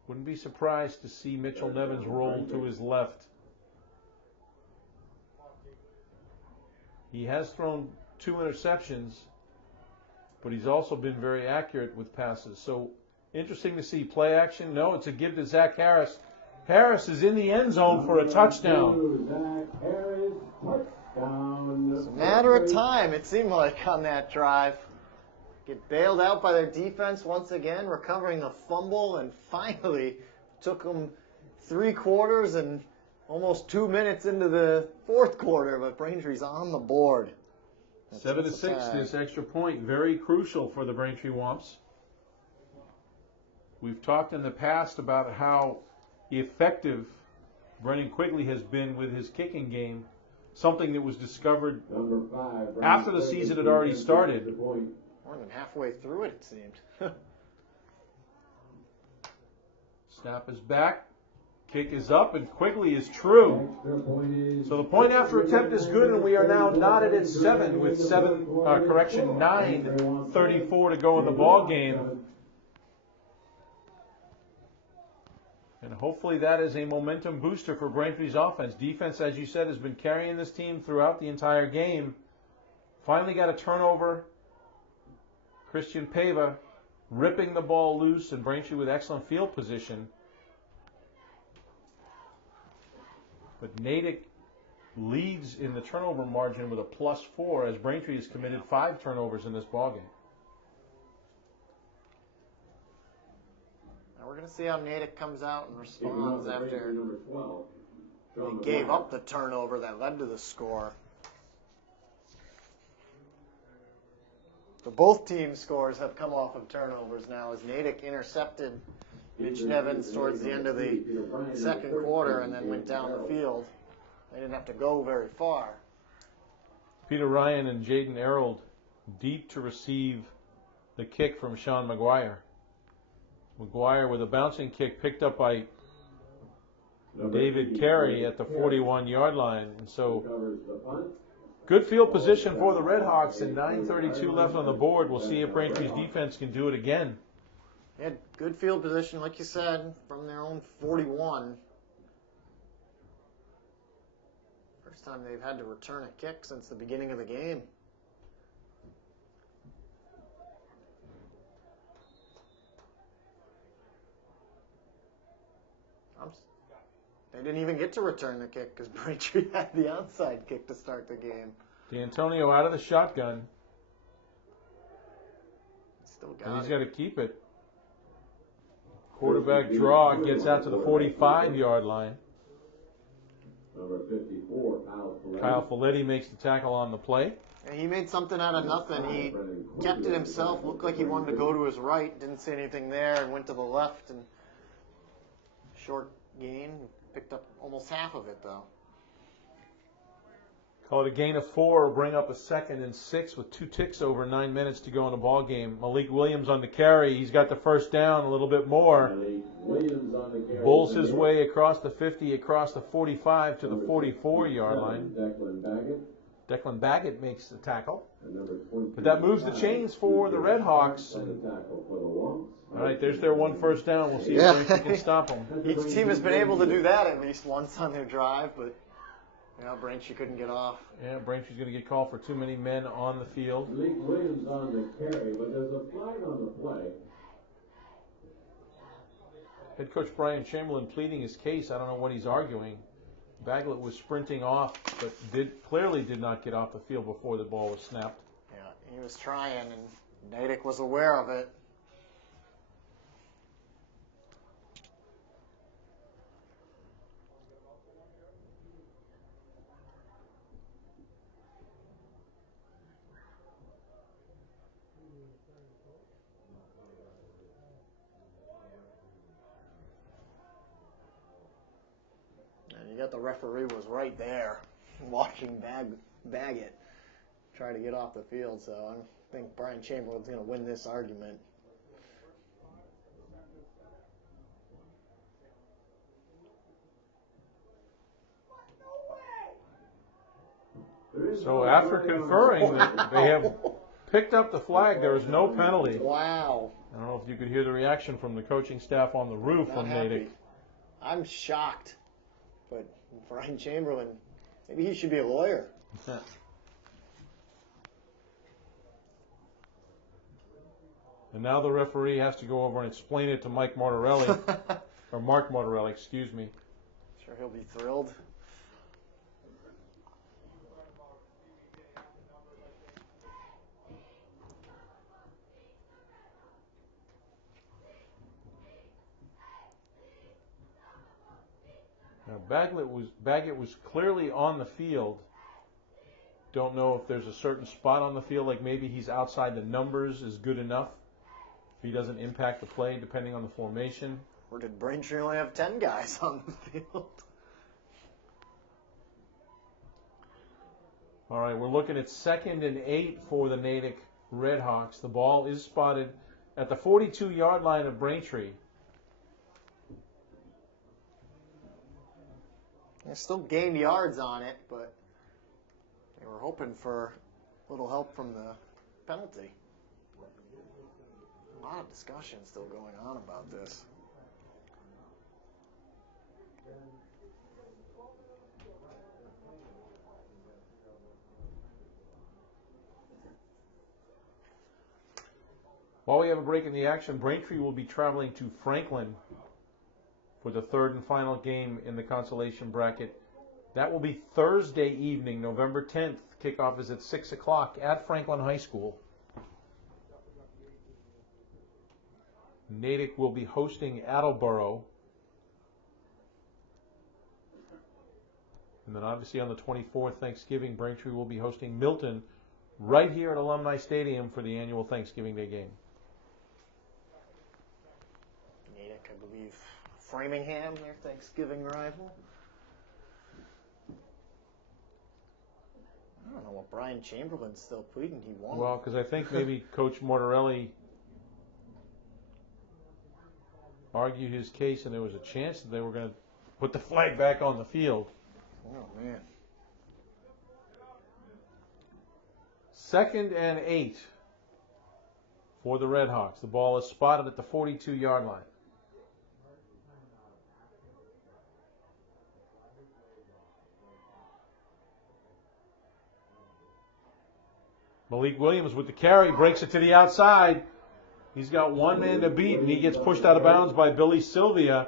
Wouldn't be surprised to see Mitchell Nevins roll to his left. He has thrown 2 interceptions, but he's also been very accurate with passes. So interesting to see play action. No, it's a give to Zach Harris. Harris is in the end zone for a touchdown. Zach Harris, touchdown. It's a matter of time, it seemed like, on that drive. Get bailed out by their defense once again, recovering a fumble, and finally took them 3 quarters and almost 2 minutes into the 4th quarter, but Braintree's on the board. 7-6, this extra point, very crucial for the Braintree Womps. We've talked in the past about how effective Brennan Quigley has been with his kicking game, something that was discovered Number 5, after the season had already started. More than halfway through it seemed. Snap is back. Kick is up, and Quigley is true. So the point after attempt is good, and we are now knotted at 7 with 9:34 to go in the ball game. And hopefully that is a momentum booster for Braintree's offense. Defense, as you said, has been carrying this team throughout the entire game. Finally got a turnover. Christian Pava ripping the ball loose, and Braintree with excellent field position. But Natick leads in the turnover margin with a +4 as Braintree has committed 5 turnovers in this ballgame. Now we're going to see how Natick comes out and responds after they gave up the turnover that led to the score. So both teams' scores have come off of turnovers now as Natick intercepted Mitch Nevins towards the end of the 2nd quarter and then went down the field. They didn't have to go very far. Peter Ryan and Jaden Errold deep to receive the kick from Sean McGuire. McGuire with a bouncing kick picked up by David Carey at the 41-yard line. And so good field position for the Redhawks and 9:32 left on the board. We'll see if Braintree's defense can do it again. They had good field position, like you said, from their own 41. First time they've had to return a kick since the beginning of the game. They didn't even get to return the kick because Braintree had the onside kick to start the game. D'Antonio out of the shotgun. Still And got he's it. got to keep it. Quarterback draw gets out to the 45-yard line. Number 54, Kyle Folletti makes the tackle on the play. And he made something out of nothing. He kept it himself, looked like he wanted to go to his right, didn't see anything there, and went to the left. And short gain, picked up almost half of it, though. Call it a gain of 4, bring up a 2nd and 6 with 2 ticks over 9 minutes to go in the ball game. Malik Williams on the carry. He's got the first down, a little bit more. Bulls his way across the 50, across the 45 to the 44-yard line. Declan Baggett makes the tackle. But that moves the chains for the Redhawks. All right, there's their 1 first down. We'll see if Braintree can stop them. Each team has been able to do that at least once on their drive, but Yeah, Braintree couldn't get off. Yeah, Braintree's going to get called for too many men on the field. Malik Williams on the carry, but there's a flag on the play. Head coach Brian Chamberlain pleading his case. I don't know what he's arguing. Baglett was sprinting off, but clearly did not get off the field before the ball was snapped. Yeah, he was trying, and Natick was aware of it. And you got the referee was right there watching Baggett try to get off the field, so I don't think Brian Chamberlain's going to win this argument. So after conferring that they have picked up the flag, there is no penalty. Wow. I don't know if you could hear the reaction from the coaching staff on the roof Not from happy. Natick. I'm shocked. But Brian Chamberlain, maybe he should be a lawyer. And now the referee has to go over and explain it to Mike Martorelli, or Mark Martorelli, excuse me. Sure he'll be thrilled. Now Baggett was clearly on the field. Don't know if there's a certain spot on the field, like maybe he's outside the numbers is good enough. If he doesn't impact the play, depending on the formation. Or did Braintree only have 10 guys on the field? All right, we're looking at 2nd and 8 for the Natick Redhawks. The ball is spotted at the 42-yard line of Braintree. They still gained yards on it, but they were hoping for a little help from the penalty. A lot of discussion still going on about this. While we have a break in the action, Braintree will be traveling to Franklin for the 3rd and final game in the consolation bracket. That will be Thursday evening, November 10th. Kickoff is at 6 o'clock at Franklin High School. Natick will be hosting Attleboro. And then obviously on the 24th, Thanksgiving, Braintree will be hosting Milton right here at Alumni Stadium for the annual Thanksgiving Day game. Natick, I believe, Framingham, their Thanksgiving rival. I don't know what Brian Chamberlain's still pleading. He won. Well, because I think maybe Coach Martorelli argued his case and there was a chance that they were going to put the flag back on the field. Oh, man. 2nd and 8 for the Redhawks. The ball is spotted at the 42-yard line. Malik Williams with the carry, breaks it to the outside. He's got one man to beat, and he gets pushed out of bounds by Billy Sylvia.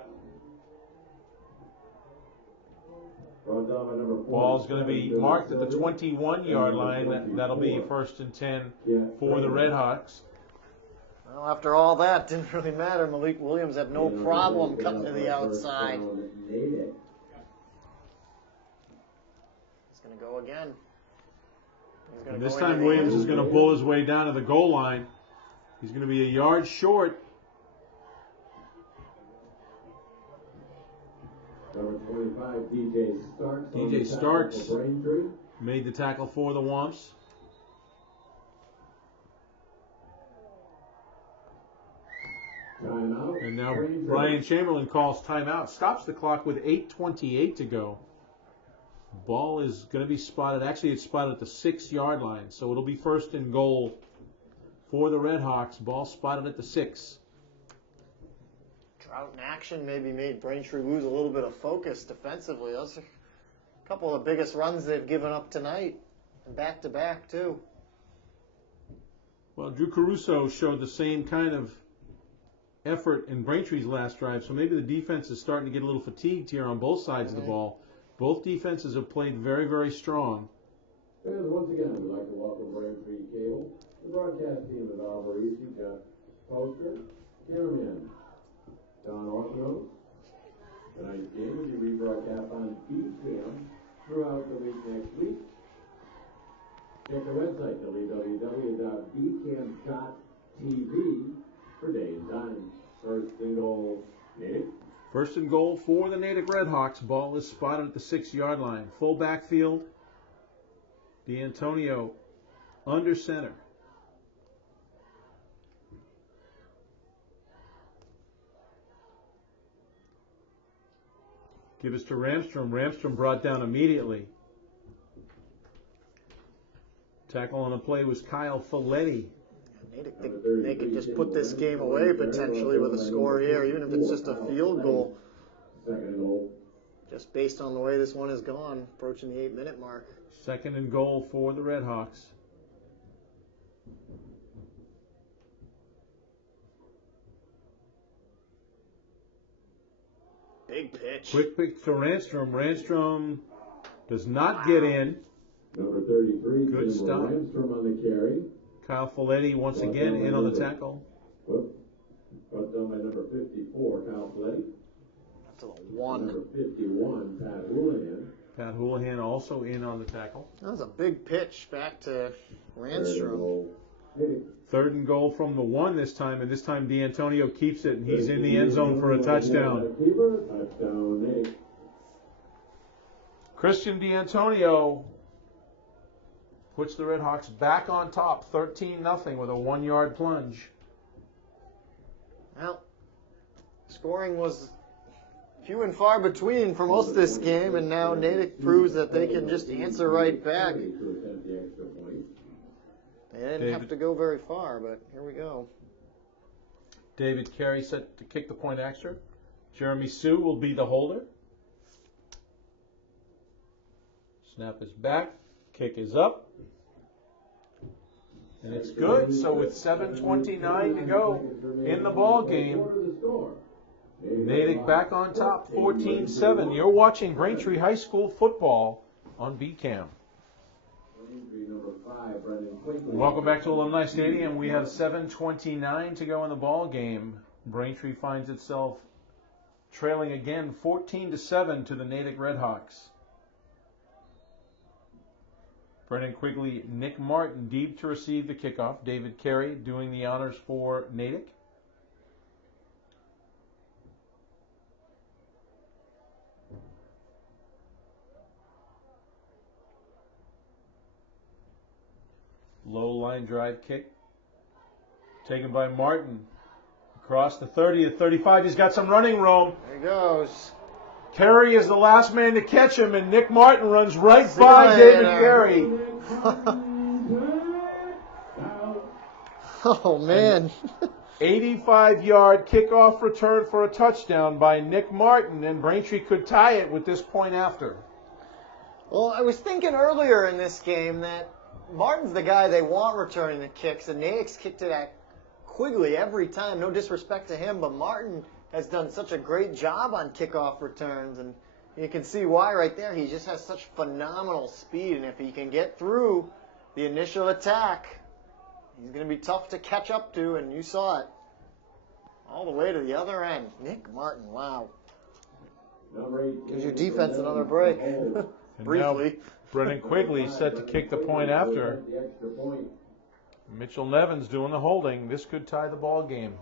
Ball's going to be marked at the 21-yard line. That'll be 1st and 10 for the Redhawks. Well, after all that, didn't really matter. Malik Williams had no problem cutting to the outside. He's going to go again. And this time Williams is going to bull his way down to the goal line. He's going to be a yard short. Number 25, DJ Starks made the tackle for the Womps. Timeout. And now Brian Chamberlain calls timeout. Stops the clock with 8:28 to go. Ball is going to be spotted. Actually, it's spotted at the 6-yard line. So it'll be 1st and goal for the Redhawks. Ball spotted at the 6. Drought in action maybe made Braintree lose a little bit of focus defensively. Those are A couple of the biggest runs they've given up tonight, and back-to-back, too. Well, Drew Caruso showed the same kind of effort in Braintree's last drive, so maybe the defense is starting to get a little fatigued here on both sides of the ball. Both defenses have played very, very strong. And once again, we'd like to welcome Braintree Cable, the broadcast team of Alvarez. You've got poster, cameraman, Don Orthonos. Tonight's game will be rebroadcast on BCam throughout the week next week. Check the website, www.bcam.tv, for day and time. First and goal, Natick. First and goal for the Natick Redhawks. Ball is spotted at the 6-yard line. Full backfield. D'Antonio under center. Give us to Ramstrom. Ramstrom brought down immediately. Tackle on the play was Kyle Folletti. Natick think they could just put this game away potentially with a score here, even if it's just a field goal. Second goal. Just based on the way this one has gone, approaching the 8-minute mark. Second and goal for the Redhawks. Big pitch. Quick pick to Ramstrom. Ramstrom does not get in. Number 33, Good stop. Ramstrom on the carry. Kyle Folletti once again in on the tackle. Whoop. Brought down by number 54, Kyle Folletti. That's a 1. Number 51, Pat Houlihan. Pat Houlihan also in on the tackle. That was a big pitch back to Ramstrom. Third and goal from the 1 this time, and this time D'Antonio keeps it, and he's in the end zone for a touchdown. Touchdown, Natick. Christian D'Antonio puts the Redhawks back on top, 13-0 with a 1-yard plunge. Well, scoring was few and far between for most of this game, and now Natick proves that they can just answer right back. They didn't have to go very far, but here we go. David Carey set to kick the point extra. Jeremy Sue will be the holder. Snap is back. Kick is up. And it's good. So with 7:29 to go in the ball game, Natick back on top, 14-7. You're watching Braintree High School football on BCam. Welcome back to Alumni Stadium. We have 7:29 to go in the ball game. Braintree finds itself trailing again, 14-7 to the Natick Redhawks. Brendan Quigley, Nick Martin deep to receive the kickoff. David Carey doing the honors for Natick. Low line drive kick. Taken by Martin. Across the 30 to 35. He's got some running room. There he goes. Carey is the last man to catch him, and Nick Martin runs right by David Carey. Oh, man. 85-yard kickoff return for a touchdown by Nick Martin, and Braintree could tie it with this point after. Well, I was thinking earlier in this game that Martin's the guy they want returning the kicks, and Natick's kicked it at Quigley every time. No disrespect to him, but Martin has done such a great job on kickoff returns, and you can see why right there. He just has such phenomenal speed, and if he can get through the initial attack, he's going to be tough to catch up to, and you saw it all the way to the other end. Nick Martin, wow. Gives your defense another break. Briefly. Brendan Quigley set to kick the point after. Mitchell Nevins doing the holding. This could tie the ball game.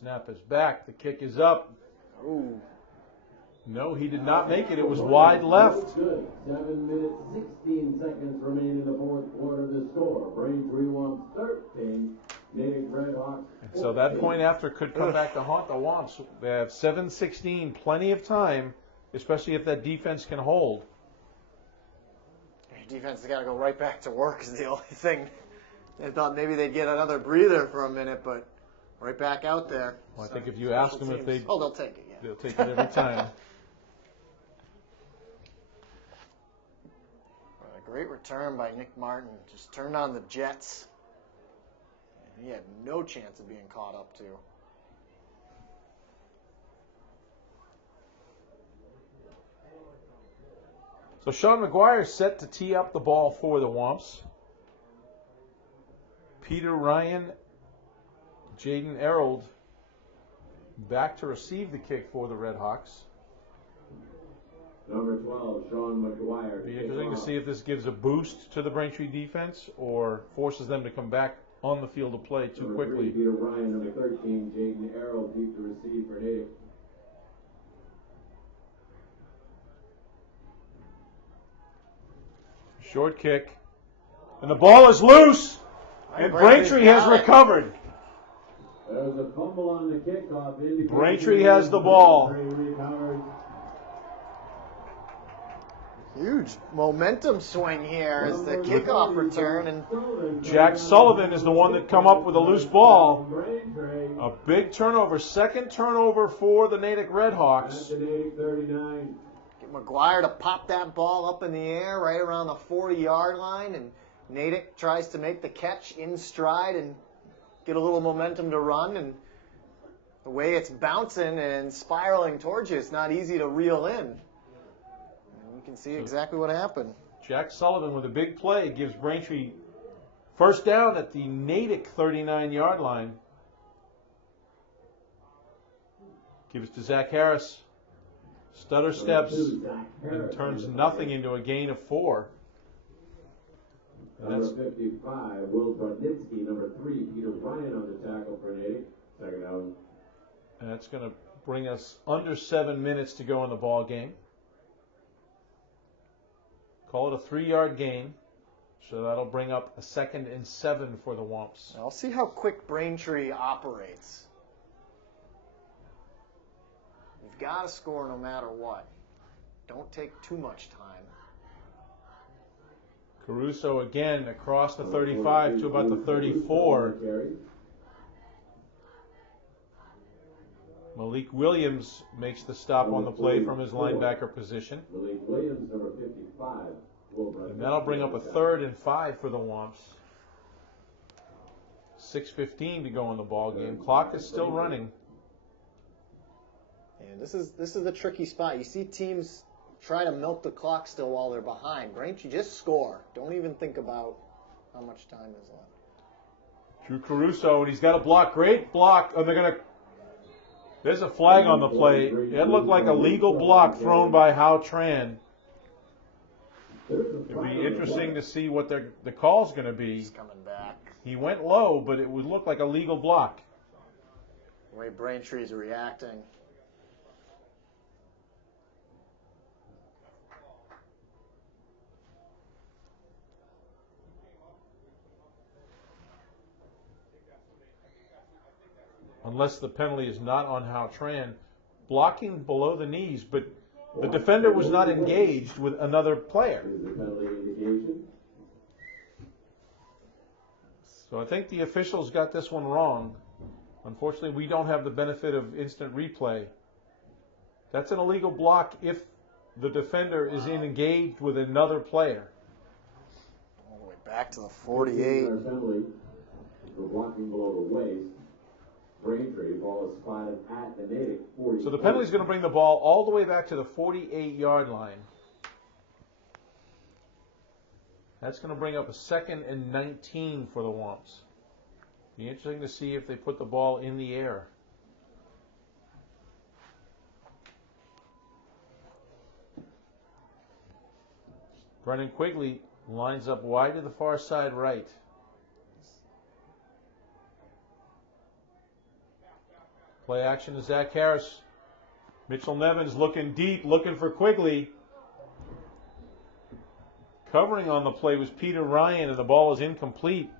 Snap is back. The kick is up. Ooh. No, he did not make it. It was wide left. Good. 7 minutes, 16 seconds remain in the fourth quarter. The score, Braintree 13, Natick Redhawks. So that point after could come back to haunt the Womps. They have 7:16, plenty of time, especially if that defense can hold. defense has got to go right back to work is the only thing. They thought maybe they'd get another breather for a minute, but right back out there. Well, I think if you ask them if they... Oh, they'll take it, yeah. They'll take it every time. A great return by Nick Martin. Just turned on the Jets. And he had no chance of being caught up to. So Sean McGuire set to tee up the ball for the Womps. Peter Ryan, Jaden Errold back to receive the kick for the Red Hawks. Number 12, Sean McGuire. Be interesting to see if this gives a boost to the Braintree defense or forces them to come back on the field of play too Number quickly. 3, Peter Ryan. Number 13, Jaden Errold, deep to receive for Natick. Short kick. And the ball is loose. And Braintree has recovered. There's a fumble on the kickoff. Braintree has the ball. Huge momentum swing here as the kickoff return. And Jack Sullivan is the one that come up with a loose ball. A big turnover. Second turnover for the Natick Red Hawks. get McGuire to pop that ball up in the air right around the 40-yard line. And Natick tries to make the catch in stride and get a little momentum to run. And the way it's bouncing and spiraling towards you, it's not easy to reel in. And you can see exactly what happened. Jack Sullivan with a big play gives Braintree first down at the Natick 39-yard line. Gives to Zach Harris. Stutter steps and turns nothing into a gain of 4. Number 55, Will Brudnitsky. Number 3, Peter Ryan on the tackle for Natick. Second down. And that's going to bring us under 7 minutes to go in the ball game. Call it a 3-yard gain. So that'll bring up a 2nd and 7 for the Womps. I'll see how quick Braintree operates. You've got to score no matter what. Don't take too much time. Caruso again across the 35 to about the 34. Malik Williams makes the stop on the play from his linebacker position. Malik Williams, number 55. And that'll bring up a 3rd and 5 for the Womps. 6:15 to go in the ball game. Clock is still running. And this is the tricky spot. You see teams try to milk the clock still while they're behind. Braintree, just score. Don't even think about how much time is left. Drew Caruso, and he's got a block. Great block. Oh, there's a flag on the play. It looked like a legal block thrown by Hao Tran. It'd be interesting to see what the call's going to be. He's coming back. He went low, but it would look like a legal block. The way Braintree's reacting. Unless the penalty is not on Hao Tran, blocking below the knees, but the defender was not engaged with another player. So I think the officials got this one wrong. Unfortunately, we don't have the benefit of instant replay. That's an illegal block if the defender is engaged with another player. All the way back to the 48. For blocking below the waist. Braintree, ball is spotted at the Natick 40. So the penalty is going to bring the ball all the way back to the 48-yard line. That's going to bring up a 2nd and 19 for the Womps. Be interesting to see if they put the ball in the air. Brennan Quigley lines up wide to the far side right. Play action to Zach Harris. Mitchell Nevins looking deep, looking for Quigley. Covering on the play was Peter Ryan, and the ball is incomplete.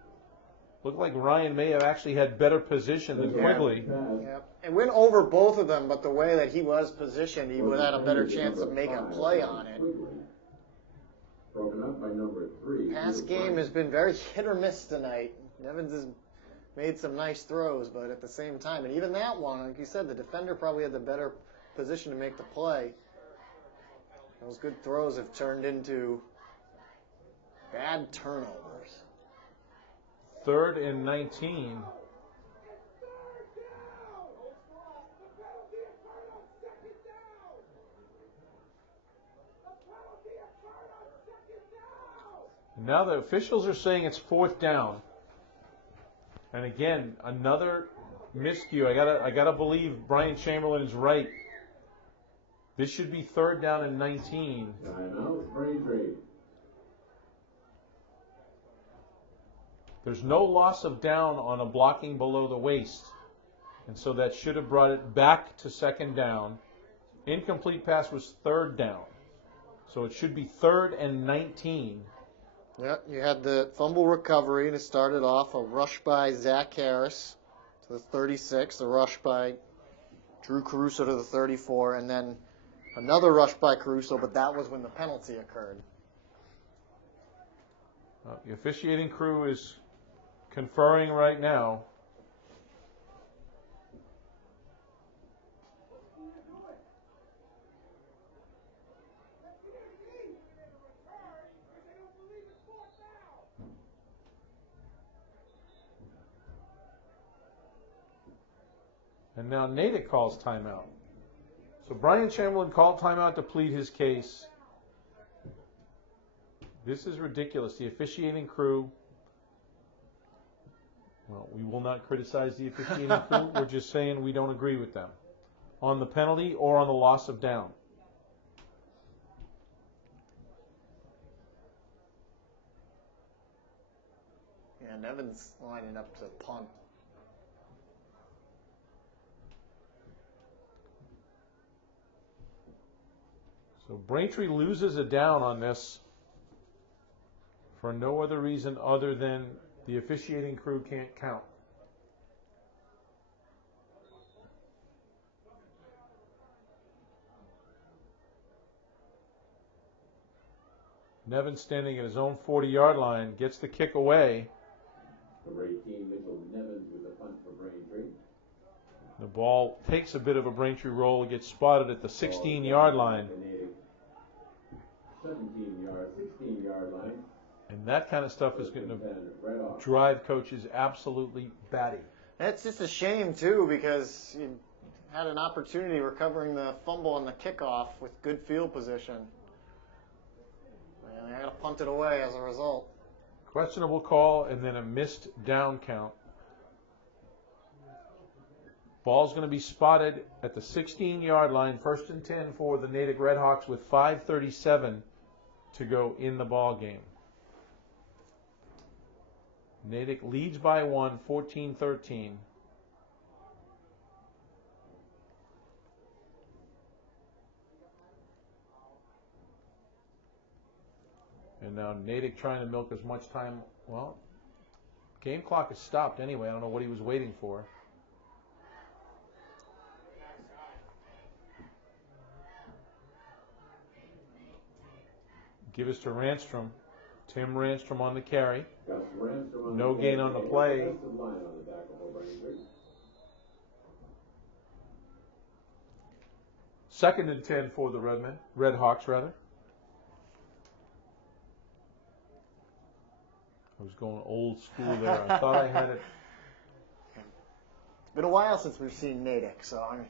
Looked like Ryan may have actually had better position than Quigley. Yeah. It went over both of them, but the way that he was positioned, he would have had a better chance of making a play on it. Broken up by number 3. Pass game has been very hit or miss tonight. Nevins has made some nice throws, but at the same time, and even that one, like you said, the defender probably had the better position to make the play. Those good throws have turned into bad turnovers. 3rd and 19. Now the officials are saying it's 4th down. And again, another miscue. I gotta believe Brian Chamberlain is right. This should be 3rd down and 19. Timeout, Braintree. There's no loss of down on a blocking below the waist. And so that should have brought it back to 2nd down. Incomplete pass was 3rd down. So it should be 3rd and 19. Yeah, you had the fumble recovery to start it off, a rush by Zach Harris to the 36, a rush by Drew Caruso to the 34, and then another rush by Caruso, but that was when the penalty occurred. The officiating crew is conferring right now. And now Natick calls timeout. So Brian Chamberlain called timeout to plead his case. This is ridiculous. The officiating crew, well, we will not criticize the officiating crew. We're just saying we don't agree with them on the penalty or on the loss of down. Yeah, Nevins lining up to punt. So Braintree loses a down on this for no other reason other than the officiating crew can't count. Nevin standing at his own 40-yard line gets the kick away. Number 18, Mitchell Nevins with the punt for Braintree. The ball takes a bit of a Braintree roll, gets spotted at the 16-yard line. 16-yard line. And that kind of stuff is going to drive coaches absolutely batty. It's just a shame, too, because you had an opportunity recovering the fumble on the kickoff with good field position. And they got to punt it away as a result. Questionable call and then a missed down count. Ball's going to be spotted at the 16-yard line, 1st and 10 for the Natick Redhawks with 5:37 to go in the ball game. Natick leads by 1, 14-13. And now Natick trying to milk as much time. Well, game clock is stopped anyway. I don't know what he was waiting for. Give us to Ranstrom. Tim Ranstrom on the carry. No gain on the play. 2nd and 10 for the Redhawks, rather. I was going old school there. I thought I had it. It's been a while since we've seen Natick, so I'm...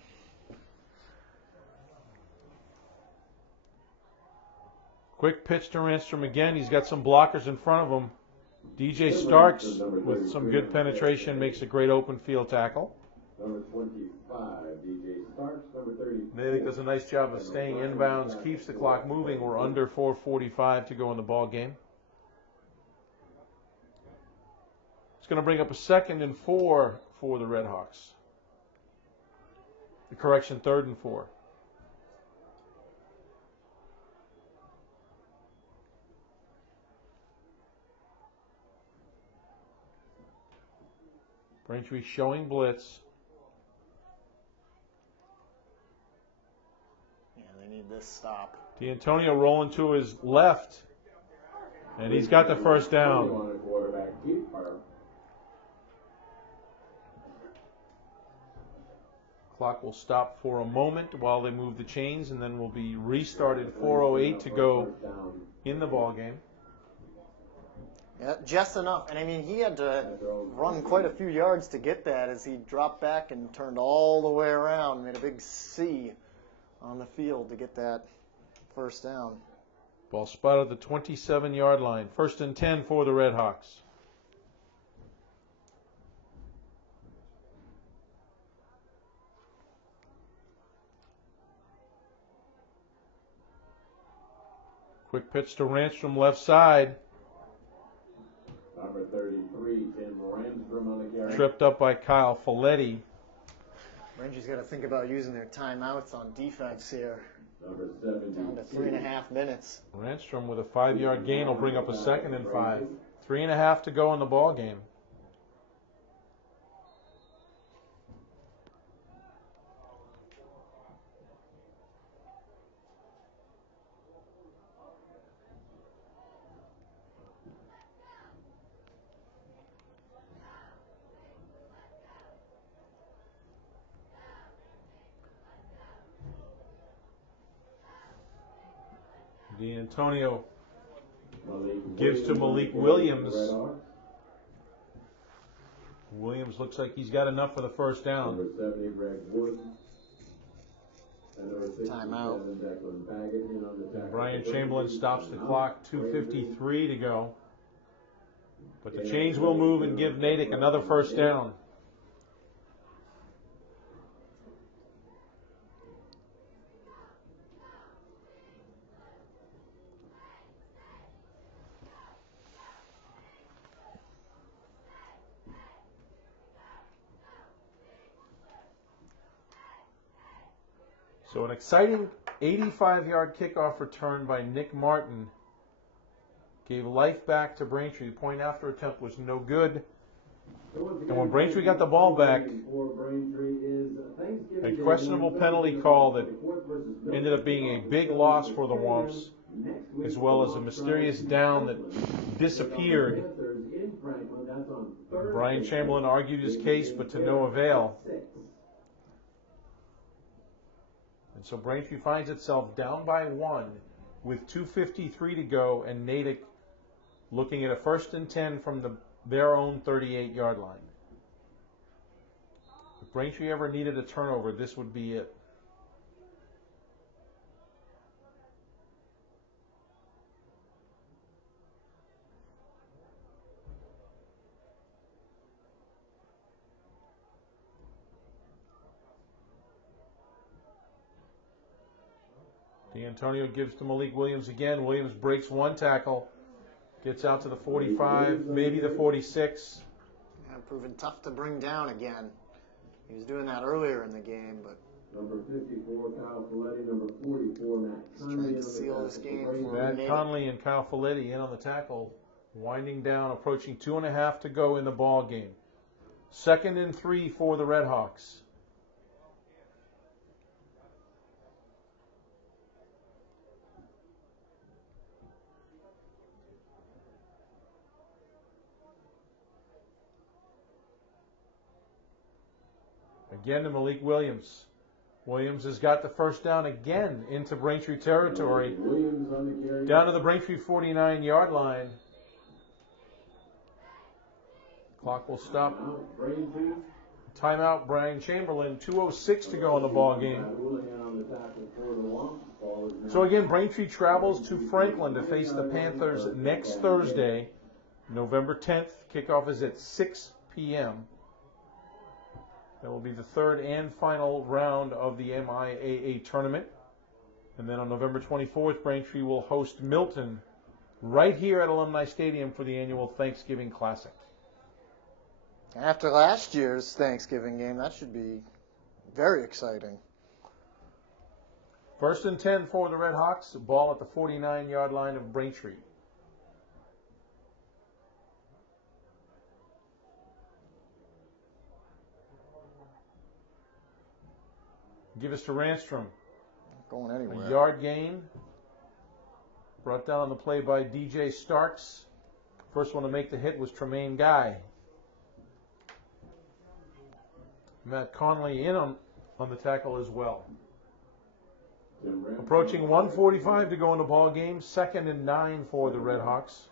Quick pitch to Ranstrom again. He's got some blockers in front of him. DJ Starks with some good penetration makes a great open field tackle. Number 25, DJ Starks. Number 30. Natick does a nice job of staying inbounds, keeps the clock moving. We're under 4:45 to go in the ball game. It's going to bring up a 2nd and 4 for the Redhawks. The correction, 3rd and 4. Braintree showing blitz. Yeah, they need this stop. D'Antonio rolling to his left. And he's got the first down. Quarterback keeper. Clock will stop for a moment while they move the chains, and then will be restarted. 4:08 to go in the ball game. Yeah, just enough. And I mean, he had to run quite a few yards to get that as he dropped back and turned all the way around, made a big C on the field to get that first down. Ball spotted at the 27-yard line. 1st and 10 for the Red Hawks. Quick pitch to Ranstrom, left side. Number 33, Tim Ranstrom on the carry. Tripped up by Kyle Folletti. Rangers got to think about using their timeouts on defense here. Number 70. Down to 3.5 minutes. Ranstrom with a 5-yard gain will bring up a 2nd and 5. 3.5 to go in the ball game. D'Antonio gives to Malik Williams. Williams looks like he's got enough for the first down. Number 70, Greg Wood. And number 67, Timeout. Declan Baggett in on the tackle. Brian Chamberlain stops the clock. 2:53 to go. But the chains will move and give Natick another first down. So an exciting 85-yard kickoff return by Nick Martin gave life back to Braintree. The point after attempt was no good. And when Braintree got the ball back, a questionable penalty call that ended up being a big loss for the Womps, as well as a mysterious down that disappeared. Brian Chamberlain argued his case, but to no avail. And so Braintree finds itself down by 1 with 2:53 to go, and Natick looking at a 1st and 10 from their own 38-yard line. If Braintree ever needed a turnover, this would be it. D'Antonio gives to Malik Williams again. Williams breaks one tackle, gets out to the 45, maybe the 46. Yeah, proven tough to bring down again. He was doing that earlier in the game, but Number 54, Kyle Folletti. Number 44, Matt he's trying to seal this game for Matt Natick. Conley and Kyle Folletti in on the tackle, winding down, approaching 2.5 to go in the ball game. 2nd and 3 for the Red Hawks. Again to Malik Williams. Williams has got the first down again into Braintree territory. Williams on the carry. Down to the Braintree 49-yard line. Clock will stop. Braintree. Timeout, Brian Chamberlain. 2:06 to go in the ball game. So again, Braintree travels to Franklin to face the Panthers next Thursday, November 10th. Kickoff is at 6 p.m. That will be the third and final round of the MIAA tournament. And then on November 24th, Braintree will host Milton right here at Alumni Stadium for the annual Thanksgiving Classic. After last year's Thanksgiving game, that should be very exciting. 1st and 10 for the Red Hawks. Ball at the 49-yard line of Braintree. Give us to Ranstrom. Not going anywhere. A yard gain. Brought down on the play by DJ Starks. First one to make the hit was Tremaine Guy. Matt Conley in on the tackle as well. Approaching 1:45 to go in the ball game. 2nd and 9 for the Red Hawks.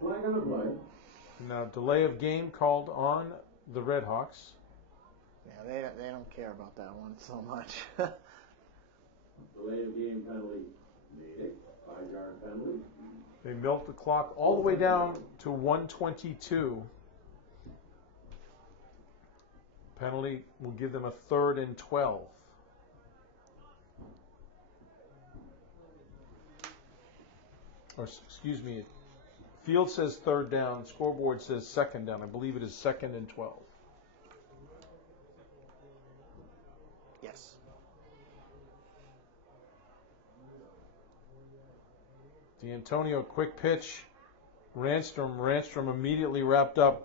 Flag on the play. Now, delay of game called on the Red Hawks. Yeah, they don't care about that one so much. Delay of game penalty. Natick. 5-yard penalty. They milked the clock all the way down to 1:22. Penalty will give them a 3rd and 12. Or, excuse me, field says 3rd down, scoreboard says 2nd down. I believe it is 2nd and 12. Yes. D'Antonio, quick pitch. Ranstrom immediately wrapped up.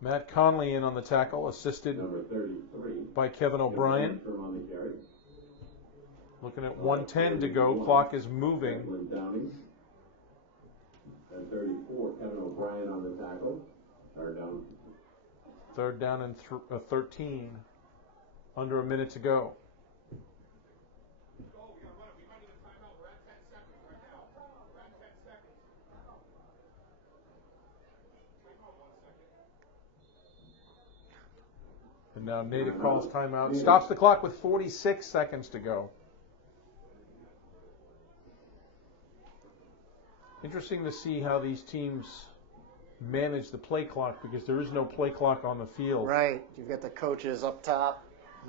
Matt Conley in on the tackle, assisted Number 33. by Kevin O'Brien. On the carry. Looking at 1:10 to go. Clock is moving. Declan Downing. And 34, Kevin O'Brien on the tackle. 3rd down. 3rd down and 13. Under a minute to go. And now Natick calls timeout. Stops the clock with 46 seconds to go. Interesting to see how these teams manage the play clock because there is no play clock on the field. Right. You've got the coaches up top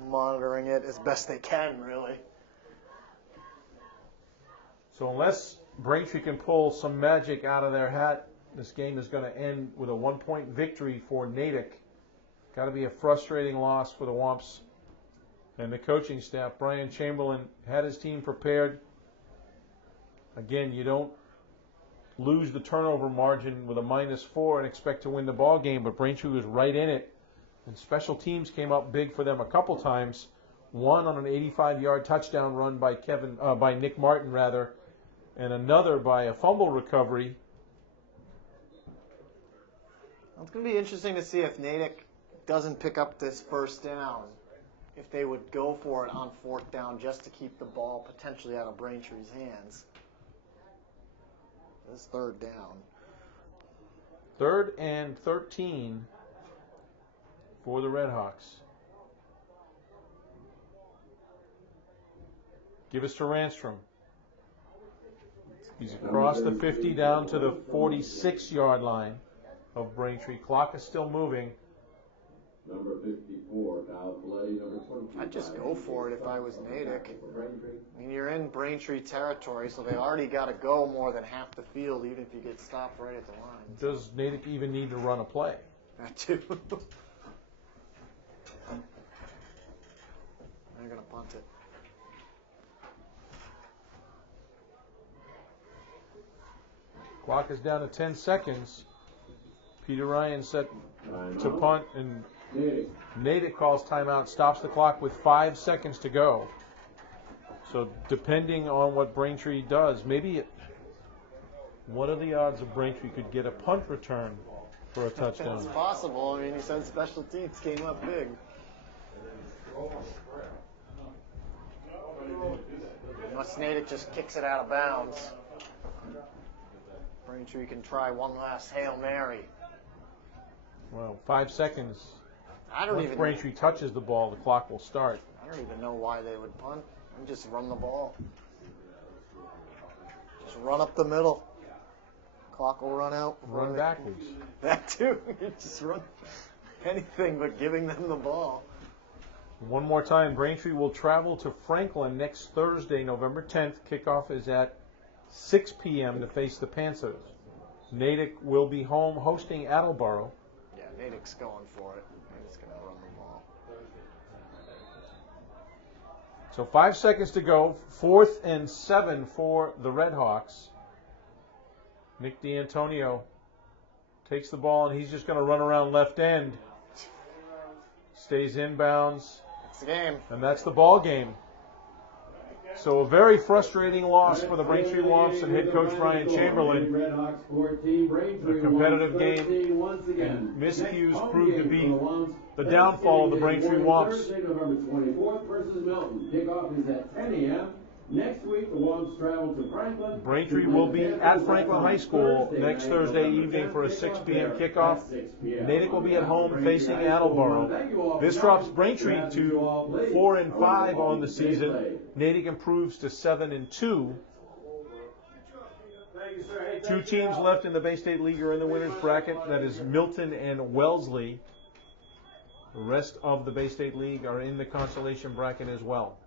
monitoring it as best they can, really. So unless Braintree can pull some magic out of their hat, this game is going to end with a 1-point victory for Natick. Got to be a frustrating loss for the Womps and the coaching staff. Brian Chamberlain had his team prepared. Again, you don't lose the turnover margin with a -4 and expect to win the ball game, but Braintree was right in it. And special teams came up big for them a couple times. One on an 85-yard touchdown run by Nick Martin, and another by a fumble recovery. It's going to be interesting to see if Natick doesn't pick up this 1st down, if they would go for it on 4th down just to keep the ball potentially out of Braintree's hands. This 3rd down. 3rd and 13 for the Red Hawks. Give us to Ranstrom. He's across the 50 down to the 46-yard line of Braintree. Clock is still moving. Number 54, Kyle Coletti. Number 20. I'd just go for it if I was Natick. I mean, you're in Braintree territory, so they already got to go more than half the field, even if you get stopped right at the line. Does Natick even need to run a play? That too. They're going to punt it. Clock is down to 10 seconds. Peter Ryan set to punt, and Natick calls timeout, stops the clock with 5 seconds to go. So depending on what Braintree does, what are the odds of Braintree could get a punt return for a touchdown? It's possible. I mean, you said special teams came up big. Unless Natick just kicks it out of bounds. Braintree can try one last Hail Mary. Well, 5 seconds. Once Once Braintree touches the ball, the clock will start. I don't even know why they would punt. And just run the ball. Just run up the middle. Clock will run out. Run backwards. That too. You just run anything but giving them the ball. One more time, Braintree will travel to Franklin next Thursday, November 10th. Kickoff is at 6 p.m. to face the Panthers. Natick will be home hosting Attleboro. Yeah, Natick's going for it. Natick's going to run the ball. So 5 seconds to go. 4th and 7 for the Red Hawks. Nick D'Antonio takes the ball, and he's just going to run around left end. Stays inbounds. It's the game. And that's the ball game. So a very frustrating loss for the Braintree Womps and head coach Ryan Chamberlain. A competitive game, and miscues proved to be the downfall of the Braintree Womps. November 24th versus Milton. Kickoff is at 10 a.m. Next week, the Womps travel to Franklin. Braintree will be at Franklin High School next Thursday evening for a 6 p.m. kickoff. Natick will be at home facing Attleboro. This drops Braintree to 4-5 on the season. Natick improves to 7-2. 2 teams left in the Bay State League are in the winners bracket. That is Milton and Wellesley. The rest of the Bay State League are in the consolation bracket as well.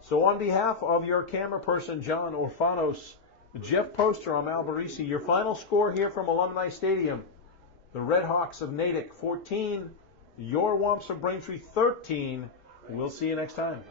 So on behalf of your camera person, John Orfanos, Jeff Poster, I'm Al Barisi. Your final score here from Alumni Stadium. The Red Hawks of Natick 14, your Womps of Braintree 13. We'll see you next time.